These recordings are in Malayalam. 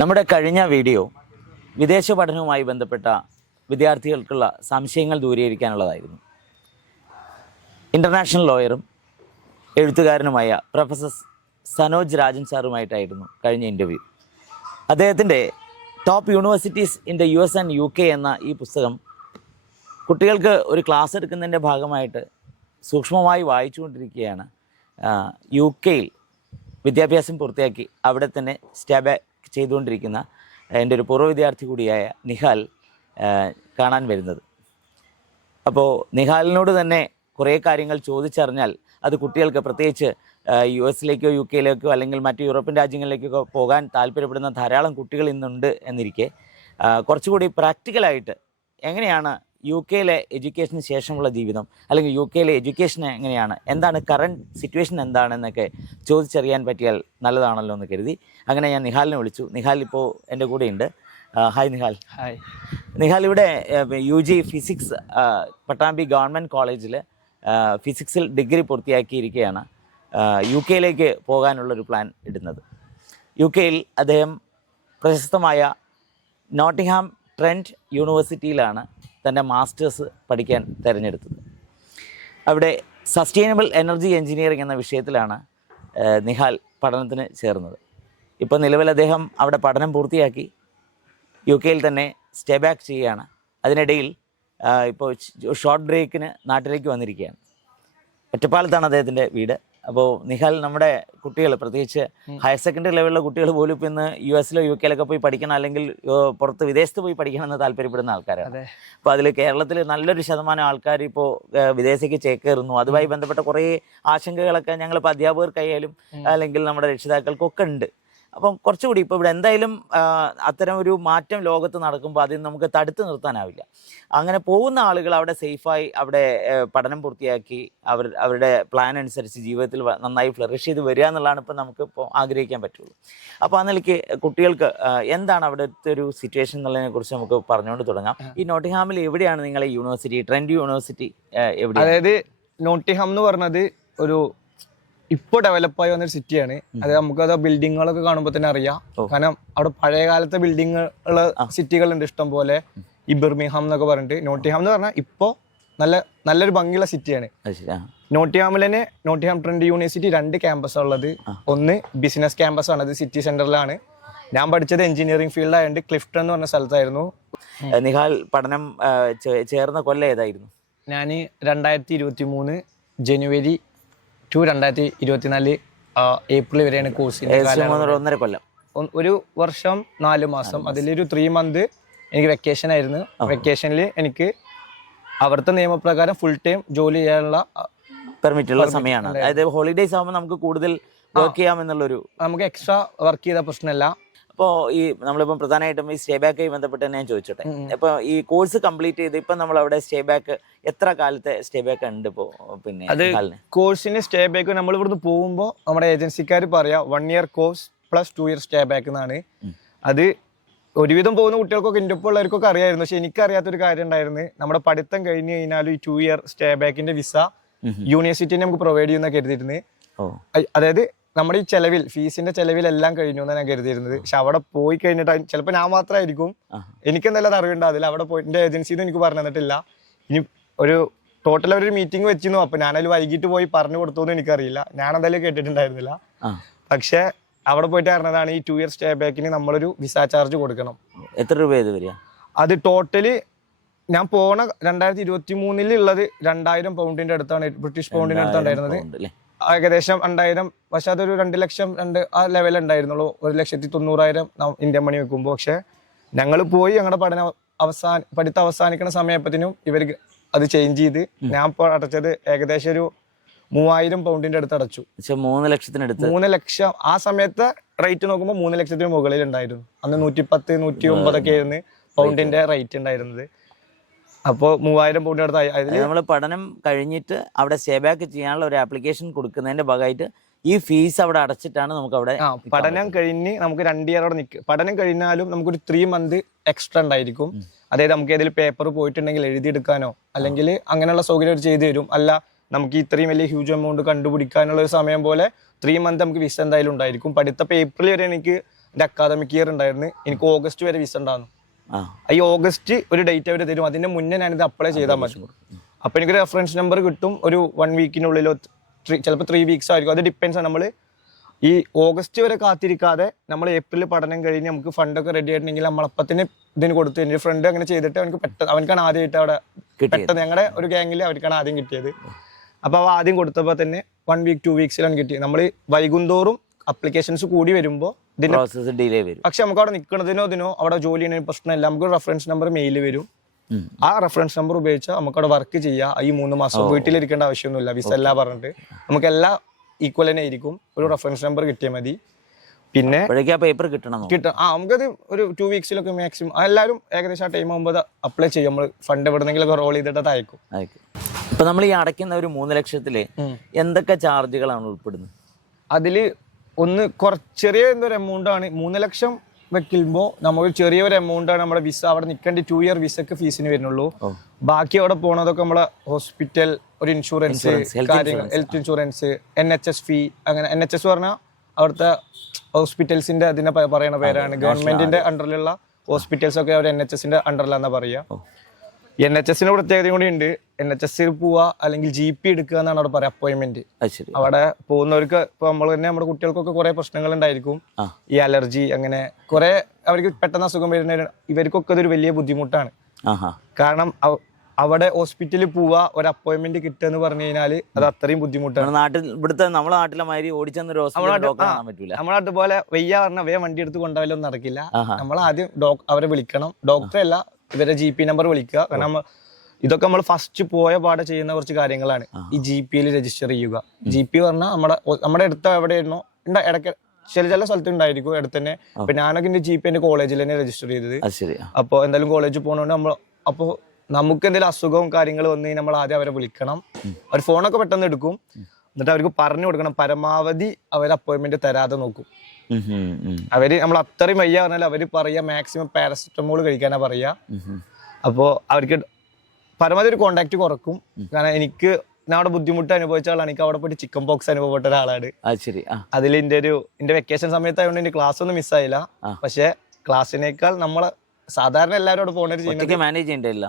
നമ്മുടെ കഴിഞ്ഞ വീഡിയോ വിദേശ പഠനവുമായി ബന്ധപ്പെട്ട വിദ്യാർത്ഥികൾക്കുള്ള സംശയങ്ങൾ ദൂരീകരിക്കാനുള്ളതായിരുന്നു. ഇൻ്റർനാഷണൽ ലോയറും എഴുത്തുകാരനുമായ പ്രൊഫസർ സനോജ് രാജൻ സാറുമായിട്ടായിരുന്നു കഴിഞ്ഞ ഇൻ്റർവ്യൂ. അദ്ദേഹത്തിൻ്റെ top universities in the US and UK എന്ന ഈ പുസ്തകം കുട്ടികൾക്ക് ഒരു ക്ലാസ് എടുക്കുന്നതിൻ്റെ ഭാഗമായിട്ട് സൂക്ഷ്മമായി വായിച്ചുകൊണ്ടിരിക്കുകയാണ്. UK വിദ്യാഭ്യാസം പൂർത്തിയാക്കി അവിടെ തന്നെ സ്റ്റേ ചെയ്തുകൊണ്ടിരിക്കുന്ന എൻ്റെ ഒരു പൂർവ്വ വിദ്യാർത്ഥി കൂടിയായ നിഹാൽ കാണാൻ വരുന്നത്. അപ്പോൾ നിഹാലിനോട് തന്നെ കുറേ കാര്യങ്ങൾ ചോദിച്ചറിഞ്ഞാൽ അത് കുട്ടികൾക്ക്, പ്രത്യേകിച്ച് US-ലേക്കോ UK അല്ലെങ്കിൽ മറ്റ് യൂറോപ്യൻ രാജ്യങ്ങളിലേക്കൊക്കെ പോകാൻ താല്പര്യപ്പെടുന്ന ധാരാളം കുട്ടികൾ ഇന്നുണ്ട് എന്നിരിക്കെ കുറച്ചുകൂടി പ്രാക്ടിക്കലായിട്ട് എങ്ങനെയാണ് UK-ലെ എഡ്യൂക്കേഷന് ശേഷമുള്ള ജീവിതം, അല്ലെങ്കിൽ UK-ലെ എഡ്യൂക്കേഷൻ എങ്ങനെയാണ്, എന്താണ് കറണ്ട് സിറ്റുവേഷൻ എന്താണെന്നൊക്കെ ചോദിച്ചറിയാൻ പറ്റിയാൽ നല്ലതാണല്ലോ എന്ന് കരുതി അങ്ങനെ ഞാൻ നിഹാലിനെ വിളിച്ചു. നിഹാൽ ഇപ്പോൾ എൻ്റെ കൂടെയുണ്ട്. ഹായ് നിഹാൽ. ഹായ്. നിഹാൽ ഇവിടെ UG ഫിസിക്സ് പട്ടാമ്പി ഗവൺമെൻറ് കോളേജിൽ ഫിസിക്സിൽ ഡിഗ്രി പൂർത്തിയാക്കിയിരിക്കുകയാണ്. UK-ലേക്ക് പോകാനുള്ളൊരു പ്ലാൻ ഇടുന്നത്. UK-ൽ അദ്ദേഹം പ്രശസ്തമായ നോട്ടിംഗ്ഹാം ട്രെൻറ്റ് യൂണിവേഴ്സിറ്റിയിലാണ് തൻ്റെ മാസ്റ്റേഴ്സ് പഠിക്കാൻ തിരഞ്ഞെടുത്തത്. അവിടെ സസ്റ്റൈനബിൾ എനർജി എഞ്ചിനീയറിംഗ് എന്ന വിഷയത്തിലാണ് നിഹാൽ പഠനത്തിന് ചേർന്നത്. ഇപ്പോൾ നിലവിൽ അദ്ദേഹം അവിടെ പഠനം പൂർത്തിയാക്കി UK-ൽ തന്നെ സ്റ്റേ ബാക്ക് ചെയ്യുകയാണ്. അതിനിടയിൽ ഇപ്പോൾ ഷോർട്ട് ബ്രേക്കിന് നാട്ടിലേക്ക് വന്നിരിക്കുകയാണ്. ഒറ്റപ്പാലത്താണ് അദ്ദേഹത്തിൻ്റെ വീട്. അപ്പോൾ നിഹാൽ, നമ്മുടെ കുട്ടികൾ, പ്രത്യേകിച്ച് ഹയർ സെക്കൻഡറി ലെവലിലെ കുട്ടികൾ പോലും ഇപ്പോൾ ഇന്ന് US-ലോ UK-ലൊക്കെ പോയി പഠിക്കണം, അല്ലെങ്കിൽ പുറത്ത് വിദേശത്ത് പോയി പഠിക്കണമെന്ന് താല്പര്യപ്പെടുന്ന ആൾക്കാരാണ്. അപ്പോൾ അതിൽ കേരളത്തിൽ നല്ലൊരു ശതമാനം ആൾക്കാർ ഇപ്പോൾ വിദേശത്തേക്ക് ചേക്കേറുന്നു. അതുമായി ബന്ധപ്പെട്ട കുറേ ആശങ്കകളൊക്കെ ഞങ്ങളിപ്പോൾ അധ്യാപകർക്കായാലും അല്ലെങ്കിൽ നമ്മുടെ രക്ഷിതാക്കൾക്കൊക്കെ ഉണ്ട്. അപ്പം കുറച്ചുകൂടി ഇപ്പോൾ ഇവിടെ എന്തായാലും അത്തരം ഒരു മാറ്റം ലോകത്ത് നടക്കുമ്പോൾ അതിന് നമുക്ക് തടുത്ത് നിർത്താനാവില്ല. അങ്ങനെ പോകുന്ന ആളുകൾ അവിടെ സേഫായി അവിടെ പഠനം പൂർത്തിയാക്കി അവരുടെ പ്ലാൻ അനുസരിച്ച് ജീവിതത്തിൽ നന്നായി ഫ്ലറിഷ് ചെയ്ത് വരിക എന്നുള്ളതാണ് ഇപ്പോൾ നമുക്കിപ്പോൾ ആഗ്രഹിക്കാൻ പറ്റുള്ളൂ. അപ്പോൾ ആ നിലയ്ക്ക് കുട്ടികൾക്ക് എന്താണ് അവിടുത്തെ ഒരു സിറ്റുവേഷൻ എന്നുള്ളതിനെക്കുറിച്ച് നമുക്ക് പറഞ്ഞുകൊണ്ട് തുടങ്ങാം. ഈ നോട്ടിംഗ്ഹാമിൽ എവിടെയാണ് നിങ്ങളെ യൂണിവേഴ്സിറ്റി, ട്രെൻറ്റ് യൂണിവേഴ്സിറ്റി എവിടെ? അതായത് നോട്ടിംഗ്ഹാം എന്ന് പറഞ്ഞത് ഒരു ഇപ്പോൾ ഡെവലപ്പായി വന്നൊരു സിറ്റിയാണ്. അത് നമുക്കത് ബിൽഡിങ്ങുകളൊക്കെ കാണുമ്പോൾ തന്നെ അറിയാം. കാരണം അവിടെ പഴയ കാലത്തെ ബിൽഡിങ്ങുകൾ സിറ്റികളുണ്ട് ഇഷ്ടം പോലെ. ഈ ബിർമിംഗ്ഹാം എന്നൊക്കെ പറഞ്ഞിട്ട്, നോട്ടിംഗ്ഹാം എന്ന് പറഞ്ഞാൽ ഇപ്പോൾ നല്ലൊരു ഭംഗിയുള്ള സിറ്റിയാണ്. നോട്ടിംഗ്ഹാമിൽ തന്നെ നോട്ടിംഗ്ഹാം ട്രെൻറ്റ് യൂണിവേഴ്സിറ്റി 2 ക്യാമ്പസാണ് ഉള്ളത്. ഒന്ന് ബിസിനസ് ക്യാമ്പസ് ആണ്, അത് സിറ്റി സെന്ററിലാണ്. ഞാൻ പഠിച്ചത് എഞ്ചിനീയറിംഗ് ഫീൽഡ് ആയതുകൊണ്ട് ക്ലിഫ്റ്റൺ എന്ന് പറഞ്ഞ സ്ഥലത്തായിരുന്നു. നിഹാൽ പഠനം ചേർന്ന കൊല്ലം ഏതായിരുന്നു? ഞാൻ 2023 ജനുവരി ടു 2024 ഏപ്രിൽ വരെയാണ് കോഴ്സിന്. 1.5 കൊല്ലം, ഒരു വർഷം 4 മാസം. അതിലൊരു 3 മന്ത് എനിക്ക് വെക്കേഷൻ ആയിരുന്നു. വെക്കേഷനിൽ എനിക്ക് അവിടുത്തെ നിയമപ്രകാരം ഫുൾ ടൈം ജോലി ചെയ്യാനുള്ള പെർമിറ്റുള്ള സമയമാണ്. അതായത് ഹോളിഡേയ്സ് ആകുമ്പോൾ നമുക്ക് കൂടുതൽ വർക്ക് ചെയ്യാമെന്നുള്ളൊരു, നമുക്ക് എക്സ്ട്രാ വർക്ക് ചെയ്ത പ്രശ്നമല്ല. അപ്പോൾ ഈ നമ്മളിപ്പം പ്രധാനമായിട്ടും ഈ സ്റ്റേ ബാക്കുമായി ബന്ധപ്പെട്ട് തന്നെ ഞാൻ ചോദിച്ചോട്ടെ. ഇപ്പോൾ ഈ കോഴ്സ് കംപ്ലീറ്റ് ചെയ്ത് ഇപ്പം നമ്മളവിടെ സ്റ്റേ ബാക്ക് എത്ര കാലത്തെ സ്റ്റേ ബാക്ക് ഉണ്ട് ഇപ്പോൾ? പിന്നെ അത് കോഴ്സിന് സ്റ്റേ ബാക്ക് നമ്മൾ ഇവിടുന്ന് പോകുമ്പോൾ നമ്മുടെ ഏജൻസിക്കാർ പറയാം 1 year course plus 2 year stay back എന്നാണ്. അത് ഒരുവിധം പോകുന്ന കുട്ടികൾക്കൊക്കെ എൻ്റെ ഒപ്പം ഉള്ളവർക്കൊക്കെ അറിയായിരുന്നു. പക്ഷെ എനിക്കറിയാത്തൊരു കാര്യം ഉണ്ടായിരുന്നു. നമ്മുടെ പഠിത്തം കഴിഞ്ഞ് കഴിഞ്ഞാൽ ഈ 2 ഇയർ സ്റ്റേ ബാക്കിന്റെ വിസ യൂണിവേഴ്സിറ്റി നമുക്ക് പ്രൊവൈഡ് ചെയ്യുന്ന കരുതിയിരുന്നത്. അതായത് നമ്മുടെ ഈ ചെലവിൽ, ഫീസിന്റെ ചെലവിലെല്ലാം കഴിഞ്ഞു എന്നാണ് ഞാൻ കരുതിയിരുന്നത്. പക്ഷെ അവിടെ പോയി കഴിഞ്ഞിട്ട് ചിലപ്പോൾ ഞാൻ മാത്രമായിരിക്കും, എനിക്കെന്തെല്ലാം അറിവുണ്ടാവില്ല. അവിടെ പോയിട്ട് ഏജൻസിന്ന് എനിക്ക് പറഞ്ഞു തന്നിട്ടില്ല. ഇനി ഒരു ടോട്ടൽ അവരൊരു മീറ്റിംഗ് വെച്ചിരുന്നു. അപ്പൊ ഞാനതിൽ വൈകിട്ട് പോയി പറഞ്ഞു കൊടുത്തോന്നും എനിക്കറിയില്ല. ഞാൻ എന്തായാലും കേട്ടിട്ടുണ്ടായിരുന്നില്ല. പക്ഷെ അവിടെ പോയിട്ട് അറിഞ്ഞതാണ് ഈ 2 ഇയർ സ്റ്റേ ബാക്കിന് നമ്മളൊരു വിസ ചാർജ് കൊടുക്കണം. എത്ര രൂപ വരിക? അത് ടോട്ടല് ഞാൻ പോണ 2023 ഉള്ളത് 2000 പൗണ്ടിന്റെ അടുത്താണ്, ബ്രിട്ടീഷ് പൗണ്ടിന്റെ അടുത്താണ് ഉണ്ടായിരുന്നത്. ഏകദേശം 2000. പക്ഷെ അതൊരു 2 ലക്ഷം ആ ലെവൽ ഉണ്ടായിരുന്നുള്ളൂ. 1,90,000 ഇന്ത്യൻ മണി വെക്കുമ്പോൾ. പക്ഷെ ഞങ്ങൾ പോയി ഞങ്ങളുടെ പഠിത്തം അവസാനിക്കുന്ന സമയപ്പത്തിനും ഇവർക്ക് അത് ചേഞ്ച് ചെയ്ത് ഞാൻ ഇപ്പോൾ അടച്ചത് ഏകദേശം ഒരു 3000 പൗണ്ടിന്റെ അടുത്ത് അടച്ചു. 3 ലക്ഷത്തിനടുത്ത്. 3 ലക്ഷം ആ സമയത്ത് റേറ്റ് നോക്കുമ്പോൾ 3 ലക്ഷത്തിന് മുകളിൽ ഉണ്ടായിരുന്നു. അന്ന് 110, 109 ഒക്കെ ആയിരുന്നു പൗണ്ടിന്റെ റേറ്റ് ഉണ്ടായിരുന്നത്. അപ്പോൾ 3000 പൗണ്ട് അടുത്തായി. അതിൽ നമ്മൾ പഠനം കഴിഞ്ഞിട്ട് അവിടെ സ്റ്റേ ബാക്ക് ചെയ്യാനുള്ള ഒരു ആപ്ലിക്കേഷൻ കൊടുക്കുന്നതിന്റെ ഭാഗമായിട്ട് ഈ ഫീസ് അവിടെ അടച്ചിട്ടാണ് നമുക്ക് അവിടെ പഠനം കഴിഞ്ഞ് നമുക്ക് 2 ഇയർ അവിടെ നിൽക്കും. പഠനം കഴിഞ്ഞാലും നമുക്കൊരു 3 മന്ത് എക്സ്ട്രാ ഉണ്ടായിരിക്കും. അതായത് നമുക്ക് ഏതെങ്കിലും പേപ്പർ പോയിട്ടുണ്ടെങ്കിൽ എഴുതിയെടുക്കാനോ അല്ലെങ്കിൽ അങ്ങനെയുള്ള സൗകര്യം ചെയ്തു തരും. അല്ല നമുക്ക് ഇത്രയും വലിയ ഹ്യൂജ് എമൗണ്ട് കണ്ടുപിടിക്കാനുള്ള ഒരു സമയം പോലെ 3 മന്ത് നമുക്ക് വിസ എന്തായാലും ഉണ്ടായിരിക്കും. പഠിത്തപ്പോൾ ഏപ്രിൽ വരെ എനിക്ക് എൻ്റെ അക്കാദമിക് ഇയർ ഉണ്ടായിരുന്നു. എനിക്ക് ഓഗസ്റ്റ് വരെ വിസ ഉണ്ടായിരുന്നു. ആ ഈ ഓഗസ്റ്റ് ഒരു ഡേറ്റ് അവർ തരും, അതിന്റെ മുന്നേ ഞാനിത് അപ്ലൈ ചെയ്താൽ മതി. അപ്പോൾ എനിക്ക് റെഫറൻസ് നമ്പർ കിട്ടും ഒരു 1 വീക്കിനുള്ളിലോ ചിലപ്പോൾ 3 വീക്സ് ആയിരിക്കും. അത് ഡിപ്പെൻസ് ആണ്. നമ്മൾ ഈ ഓഗസ്റ്റ് വരെ കാത്തിരിക്കാതെ നമ്മൾ ഏപ്രിൽ പഠനം കഴിഞ്ഞ് നമുക്ക് ഫണ്ടൊക്കെ റെഡി ആയിട്ടുണ്ടെങ്കിൽ നമ്മളപ്പത്തിന് ഇതിന് കൊടുത്തു. എൻ്റെ ഫ്രണ്ട് അങ്ങനെ ചെയ്തിട്ട് അവനക്ക് പെട്ടെന്ന് അവനക്കാണ് ആദ്യമായിട്ട് അവിടെ പെട്ടെന്ന് ഞങ്ങളുടെ ഒരു ഗ്യാങ്ങിൽ അവർക്കാണ് ആദ്യം കിട്ടിയത്. അപ്പോൾ അവ ആദ്യം കൊടുത്തപ്പോൾ തന്നെ 1 വീക്ക് 2 വീക്സിലാണ് കിട്ടിയത്. നമ്മൾ വൈകുന്തോറും അപ്ലിക്കേഷൻസ് കൂടി വരുമ്പോൾ ഇതിന്റെ പ്രോസസ്സ് ഡിലേ വരും. പക്ഷെ നമുക്ക് അവിടെ നിൽക്കുന്നതിനോ ഇതിനോ അവിടെ ജോലി ചെയ്യുന്നതിന് പ്രശ്നമില്ല. നമുക്ക് റെഫറൻസ് നമ്പർ മെയിൽ വരും. ആ റെഫറൻസ് നമ്പർ ഉപയോഗിച്ചാൽ നമുക്ക് അവിടെ വർക്ക് ചെയ്യാം. ഈ 3 മാസം വീട്ടിലിരിക്കേണ്ട ആവശ്യമൊന്നുമില്ല. വിസ എല്ലാം പറഞ്ഞിട്ട് നമുക്ക് എല്ലാം ഈക്വൽ തന്നെ ആയിരിക്കും. ഒരു റെഫറൻസ് നമ്പർ കിട്ടിയാൽ മതി. പിന്നെ പേപ്പർ കിട്ടണം. നമുക്കത് ഒരു 2 വീക്സിലൊക്കെ മാക്സിമം എല്ലാവരും ഏകദേശം ആ ടൈം ആകുമ്പോൾ അപ്ലൈ ചെയ്യും. നമ്മൾ ഫണ്ട് എവിടെന്നെങ്കിലൊക്കെ റോൾ ചെയ്തിട്ട് അത് അയക്കും. ഇപ്പൊ നമ്മൾ ഈ അടയ്ക്കുന്ന ഒരു 3 ലക്ഷത്തില് എന്തൊക്കെ ചാർജുകളാണ് ഉൾപ്പെടുന്നത്? അതിൽ ഒന്ന് ചെറിയ എന്തൊരു എമൗണ്ട് ആണ്. 3 ലക്ഷം വെക്കുമ്പോൾ നമുക്ക് ചെറിയൊരു എമൗണ്ട് ആണ് നമ്മുടെ വിസ അവിടെ നിൽക്കേണ്ട 2 ഇയർ വിസക്ക് ഫീസിന് വരുന്നുള്ളൂ. ബാക്കി അവിടെ പോണതൊക്കെ നമ്മളെ ഹോസ്പിറ്റൽ, ഒരു ഇൻഷുറൻസ് കാര്യങ്ങൾ, ഹെൽത്ത് ഇൻഷുറൻസ്, NHS ഫീ, അങ്ങനെ NHS പറഞ്ഞാൽ അവിടുത്തെ ഹോസ്പിറ്റൽസിന്റെ അതിനെ പറയുന്ന പേരാണ്. ഗവൺമെന്റിന്റെ അണ്ടറിലുള്ള ഹോസ്പിറ്റൽസ് ഒക്കെ അവർ NHSന്റെ അണ്ടറിലാന്നാ പറയുക. NHSന്റെ പ്രത്യേകതയും കൂടി ഉണ്ട്. NHSൽ പോവുക അല്ലെങ്കിൽ GP എടുക്കുക എന്നാണ് അവിടെ പറയുക, അപ്പോയിന്റ്മെന്റ്. അവിടെ പോകുന്നവർക്ക് ഇപ്പൊ നമ്മൾ തന്നെ നമ്മുടെ കുട്ടികൾക്കൊക്കെ കുറെ പ്രശ്നങ്ങൾ ഉണ്ടായിരിക്കും. ഈ അലർജി അങ്ങനെ കുറെ അവർക്ക് പെട്ടെന്ന് അസുഖം വരുന്ന ഇവർക്കൊക്കെ ഇതൊരു വലിയ ബുദ്ധിമുട്ടാണ്. കാരണം അവിടെ ഹോസ്പിറ്റലിൽ പോവുക, ഒരു അപ്പോയിന്റ്മെന്റ് കിട്ടുക എന്ന് പറഞ്ഞു കഴിഞ്ഞാൽ അത് അത്രയും ബുദ്ധിമുട്ടാണ്. ഇവിടുത്തെ നമ്മളെ നാട്ടിലെ മാതിരി നമ്മുടെ നാട്ടിൽ പോലെ വയ്യ പറഞ്ഞാൽ വേ വണ്ടി എടുത്ത് കൊണ്ടുപോയാലൊന്നും നടക്കില്ല. നമ്മൾ ആദ്യം അവരെ വിളിക്കണം. ഡോക്ടറെ അല്ല, ഇവരെ GP നമ്പർ വിളിക്കുക. കാരണം ഇതൊക്കെ നമ്മൾ ഫസ്റ്റ് പോയ പാടെ ചെയ്യുന്ന കുറച്ച് കാര്യങ്ങളാണ്. ഈ GPയിൽ രജിസ്റ്റർ ചെയ്യുക. GP പറഞ്ഞാൽ നമ്മുടെ അടുത്ത് എവിടെയായിരുന്നോ ഇടയ്ക്ക് ചില സ്ഥലത്ത് ഉണ്ടായിരിക്കും അടുത്ത് തന്നെ. അപ്പൊ ഞാനൊക്കെ എന്റെ GP എന്റെ കോളേജിൽ തന്നെ രജിസ്റ്റർ ചെയ്തത്. അപ്പോൾ എന്തായാലും കോളേജിൽ പോകുന്നതുകൊണ്ട് നമ്മൾ അപ്പോൾ നമുക്ക് എന്തെങ്കിലും അസുഖവും കാര്യങ്ങൾ വന്നു കഴിഞ്ഞാൽ നമ്മൾ ആദ്യം അവരെ വിളിക്കണം. അവർ ഫോണൊക്കെ പെട്ടെന്ന് എടുക്കും. എന്നിട്ട് അവർക്ക് പറഞ്ഞു കൊടുക്കണം. പരമാവധി അവർ അപ്പോയിന്റ്മെന്റ് തരാതെ നോക്കും. അവര് നമ്മൾ അത്രയും വയ്യ പറഞ്ഞാൽ അവര് പറയാ മാക്സിമം പാരസെറ്റമോൾ കഴിക്കാനാ പറയാ. അപ്പോ അവർക്ക് പരമാവധി ഒരു കോണ്ടാക്ട് കുറക്കും. കാരണം ഞാൻ അവിടെ ബുദ്ധിമുട്ട് അനുഭവിച്ച ആളാണ്. എനിക്ക് അവിടെ പോയിട്ട് ചിക്കൻ പോക്സ് അനുഭവപ്പെട്ട ഒരാളാണ്. അതിൽ എന്റെ വെക്കേഷൻ സമയത്തായതുകൊണ്ട് എന്റെ ക്ലാസ് ഒന്നും മിസ്സായില്ല. പക്ഷെ ക്ലാസ്സിനേക്കാൾ നമ്മളെ സാധാരണ എല്ലാവരും അവിടെ പോകുന്നത് മാനേജ് ചെയ്യണ്ടല്ല.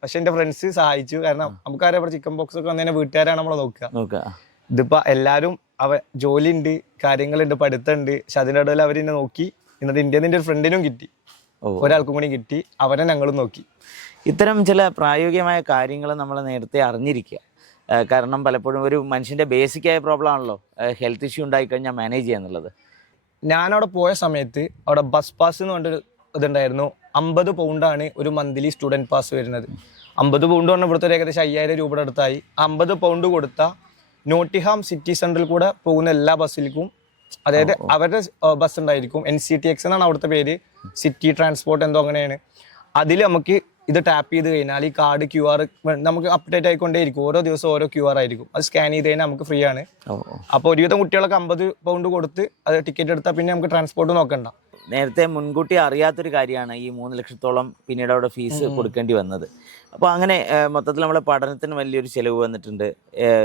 പക്ഷെ എന്റെ ഫ്രണ്ട്സ് സഹായിച്ചു. കാരണം നമുക്കറിയാം ഇവിടെ ചിക്കൻ പോക്സ് ഒക്കെ വന്നതിനെ വീട്ടുകാരാണ് നമ്മളെ നോക്കുക. ഇതിപ്പോ എല്ലാരും ജോലി ഉണ്ട്, കാര്യങ്ങളുണ്ട്, പഠിത്തമുണ്ട്. പക്ഷെ അതിൻ്റെ ഇടയിൽ അവരെന്നെ നോക്കി. എന്നിട്ട് ഇന്ത്യൻ്റെ ഒരു ഫ്രണ്ടിനും കിട്ടി, ഒരാൾക്കും കൂടി കിട്ടി. അവരെ ഞങ്ങളും നോക്കി. ഇത്തരം ചില പ്രായോഗികമായ കാര്യങ്ങൾ നമ്മൾ നേരത്തെ അറിഞ്ഞിരിക്കുക. കാരണം പലപ്പോഴും ഒരു മനുഷ്യന്റെ ബേസിക്കായ പ്രോബ്ലം ആണല്ലോ ഹെൽത്ത് ഇഷ്യൂ ഉണ്ടായിക്കഴിഞ്ഞാൽ മാനേജ് ചെയ്യുക എന്നുള്ളത്. ഞാനവിടെ പോയ സമയത്ത് അവിടെ ബസ് പാസ് എന്ന് പറഞ്ഞൊരു ഇതുണ്ടായിരുന്നു. 50 പൗണ്ടാണ് ഒരു മന്ത്ലി സ്റ്റുഡൻറ് പാസ് വരുന്നത്. 50 പൗണ്ട് പറഞ്ഞാൽ ഇവിടുത്തെ ഒരു ഏകദേശം 5000 രൂപയുടെ അടുത്തായി. 50 പൗണ്ട് കൊടുത്താൽ നോട്ടിഹാം സിറ്റി സെന്ററിൽ കൂടെ പോകുന്ന എല്ലാ ബസ്സിലേക്കും, അതായത് അവരുടെ ബസ് ഉണ്ടായിരിക്കും, NCTX എന്നാണ് അവിടുത്തെ പേര്, സിറ്റി ട്രാൻസ്പോർട്ട് എന്തോ അങ്ങനെയാണ്. അതിൽ നമുക്ക് ഇത് ടാപ്പ് ചെയ്ത് കഴിഞ്ഞാൽ ഈ കാർഡ് QR നമുക്ക് അപ്ഡേറ്റ് ആയിക്കൊണ്ടേയിരിക്കും. ഓരോ ദിവസം ഓരോ QR ആയിരിക്കും. അത് സ്കാൻ ചെയ്ത് കഴിഞ്ഞാൽ നമുക്ക് ഫ്രീ ആണ്. അപ്പോൾ ഒരുവിധം കുട്ടികളൊക്കെ 50 പൗണ്ട് കൊടുത്ത് അത് ടിക്കറ്റ് എടുത്താൽ പിന്നെ നമുക്ക് ട്രാൻസ്പോർട്ട് നോക്കണ്ട. നേരത്തെ മുൻകൂട്ടി അറിയാത്തൊരു കാര്യമാണ് ഈ 3 ലക്ഷത്തോളം പിന്നീട് അവിടെ ഫീസ് കൊടുക്കേണ്ടി വന്നത്. അപ്പോൾ അങ്ങനെ മൊത്തത്തിൽ നമ്മുടെ പഠനത്തിന് വലിയൊരു ചിലവ് വന്നിട്ടുണ്ട്.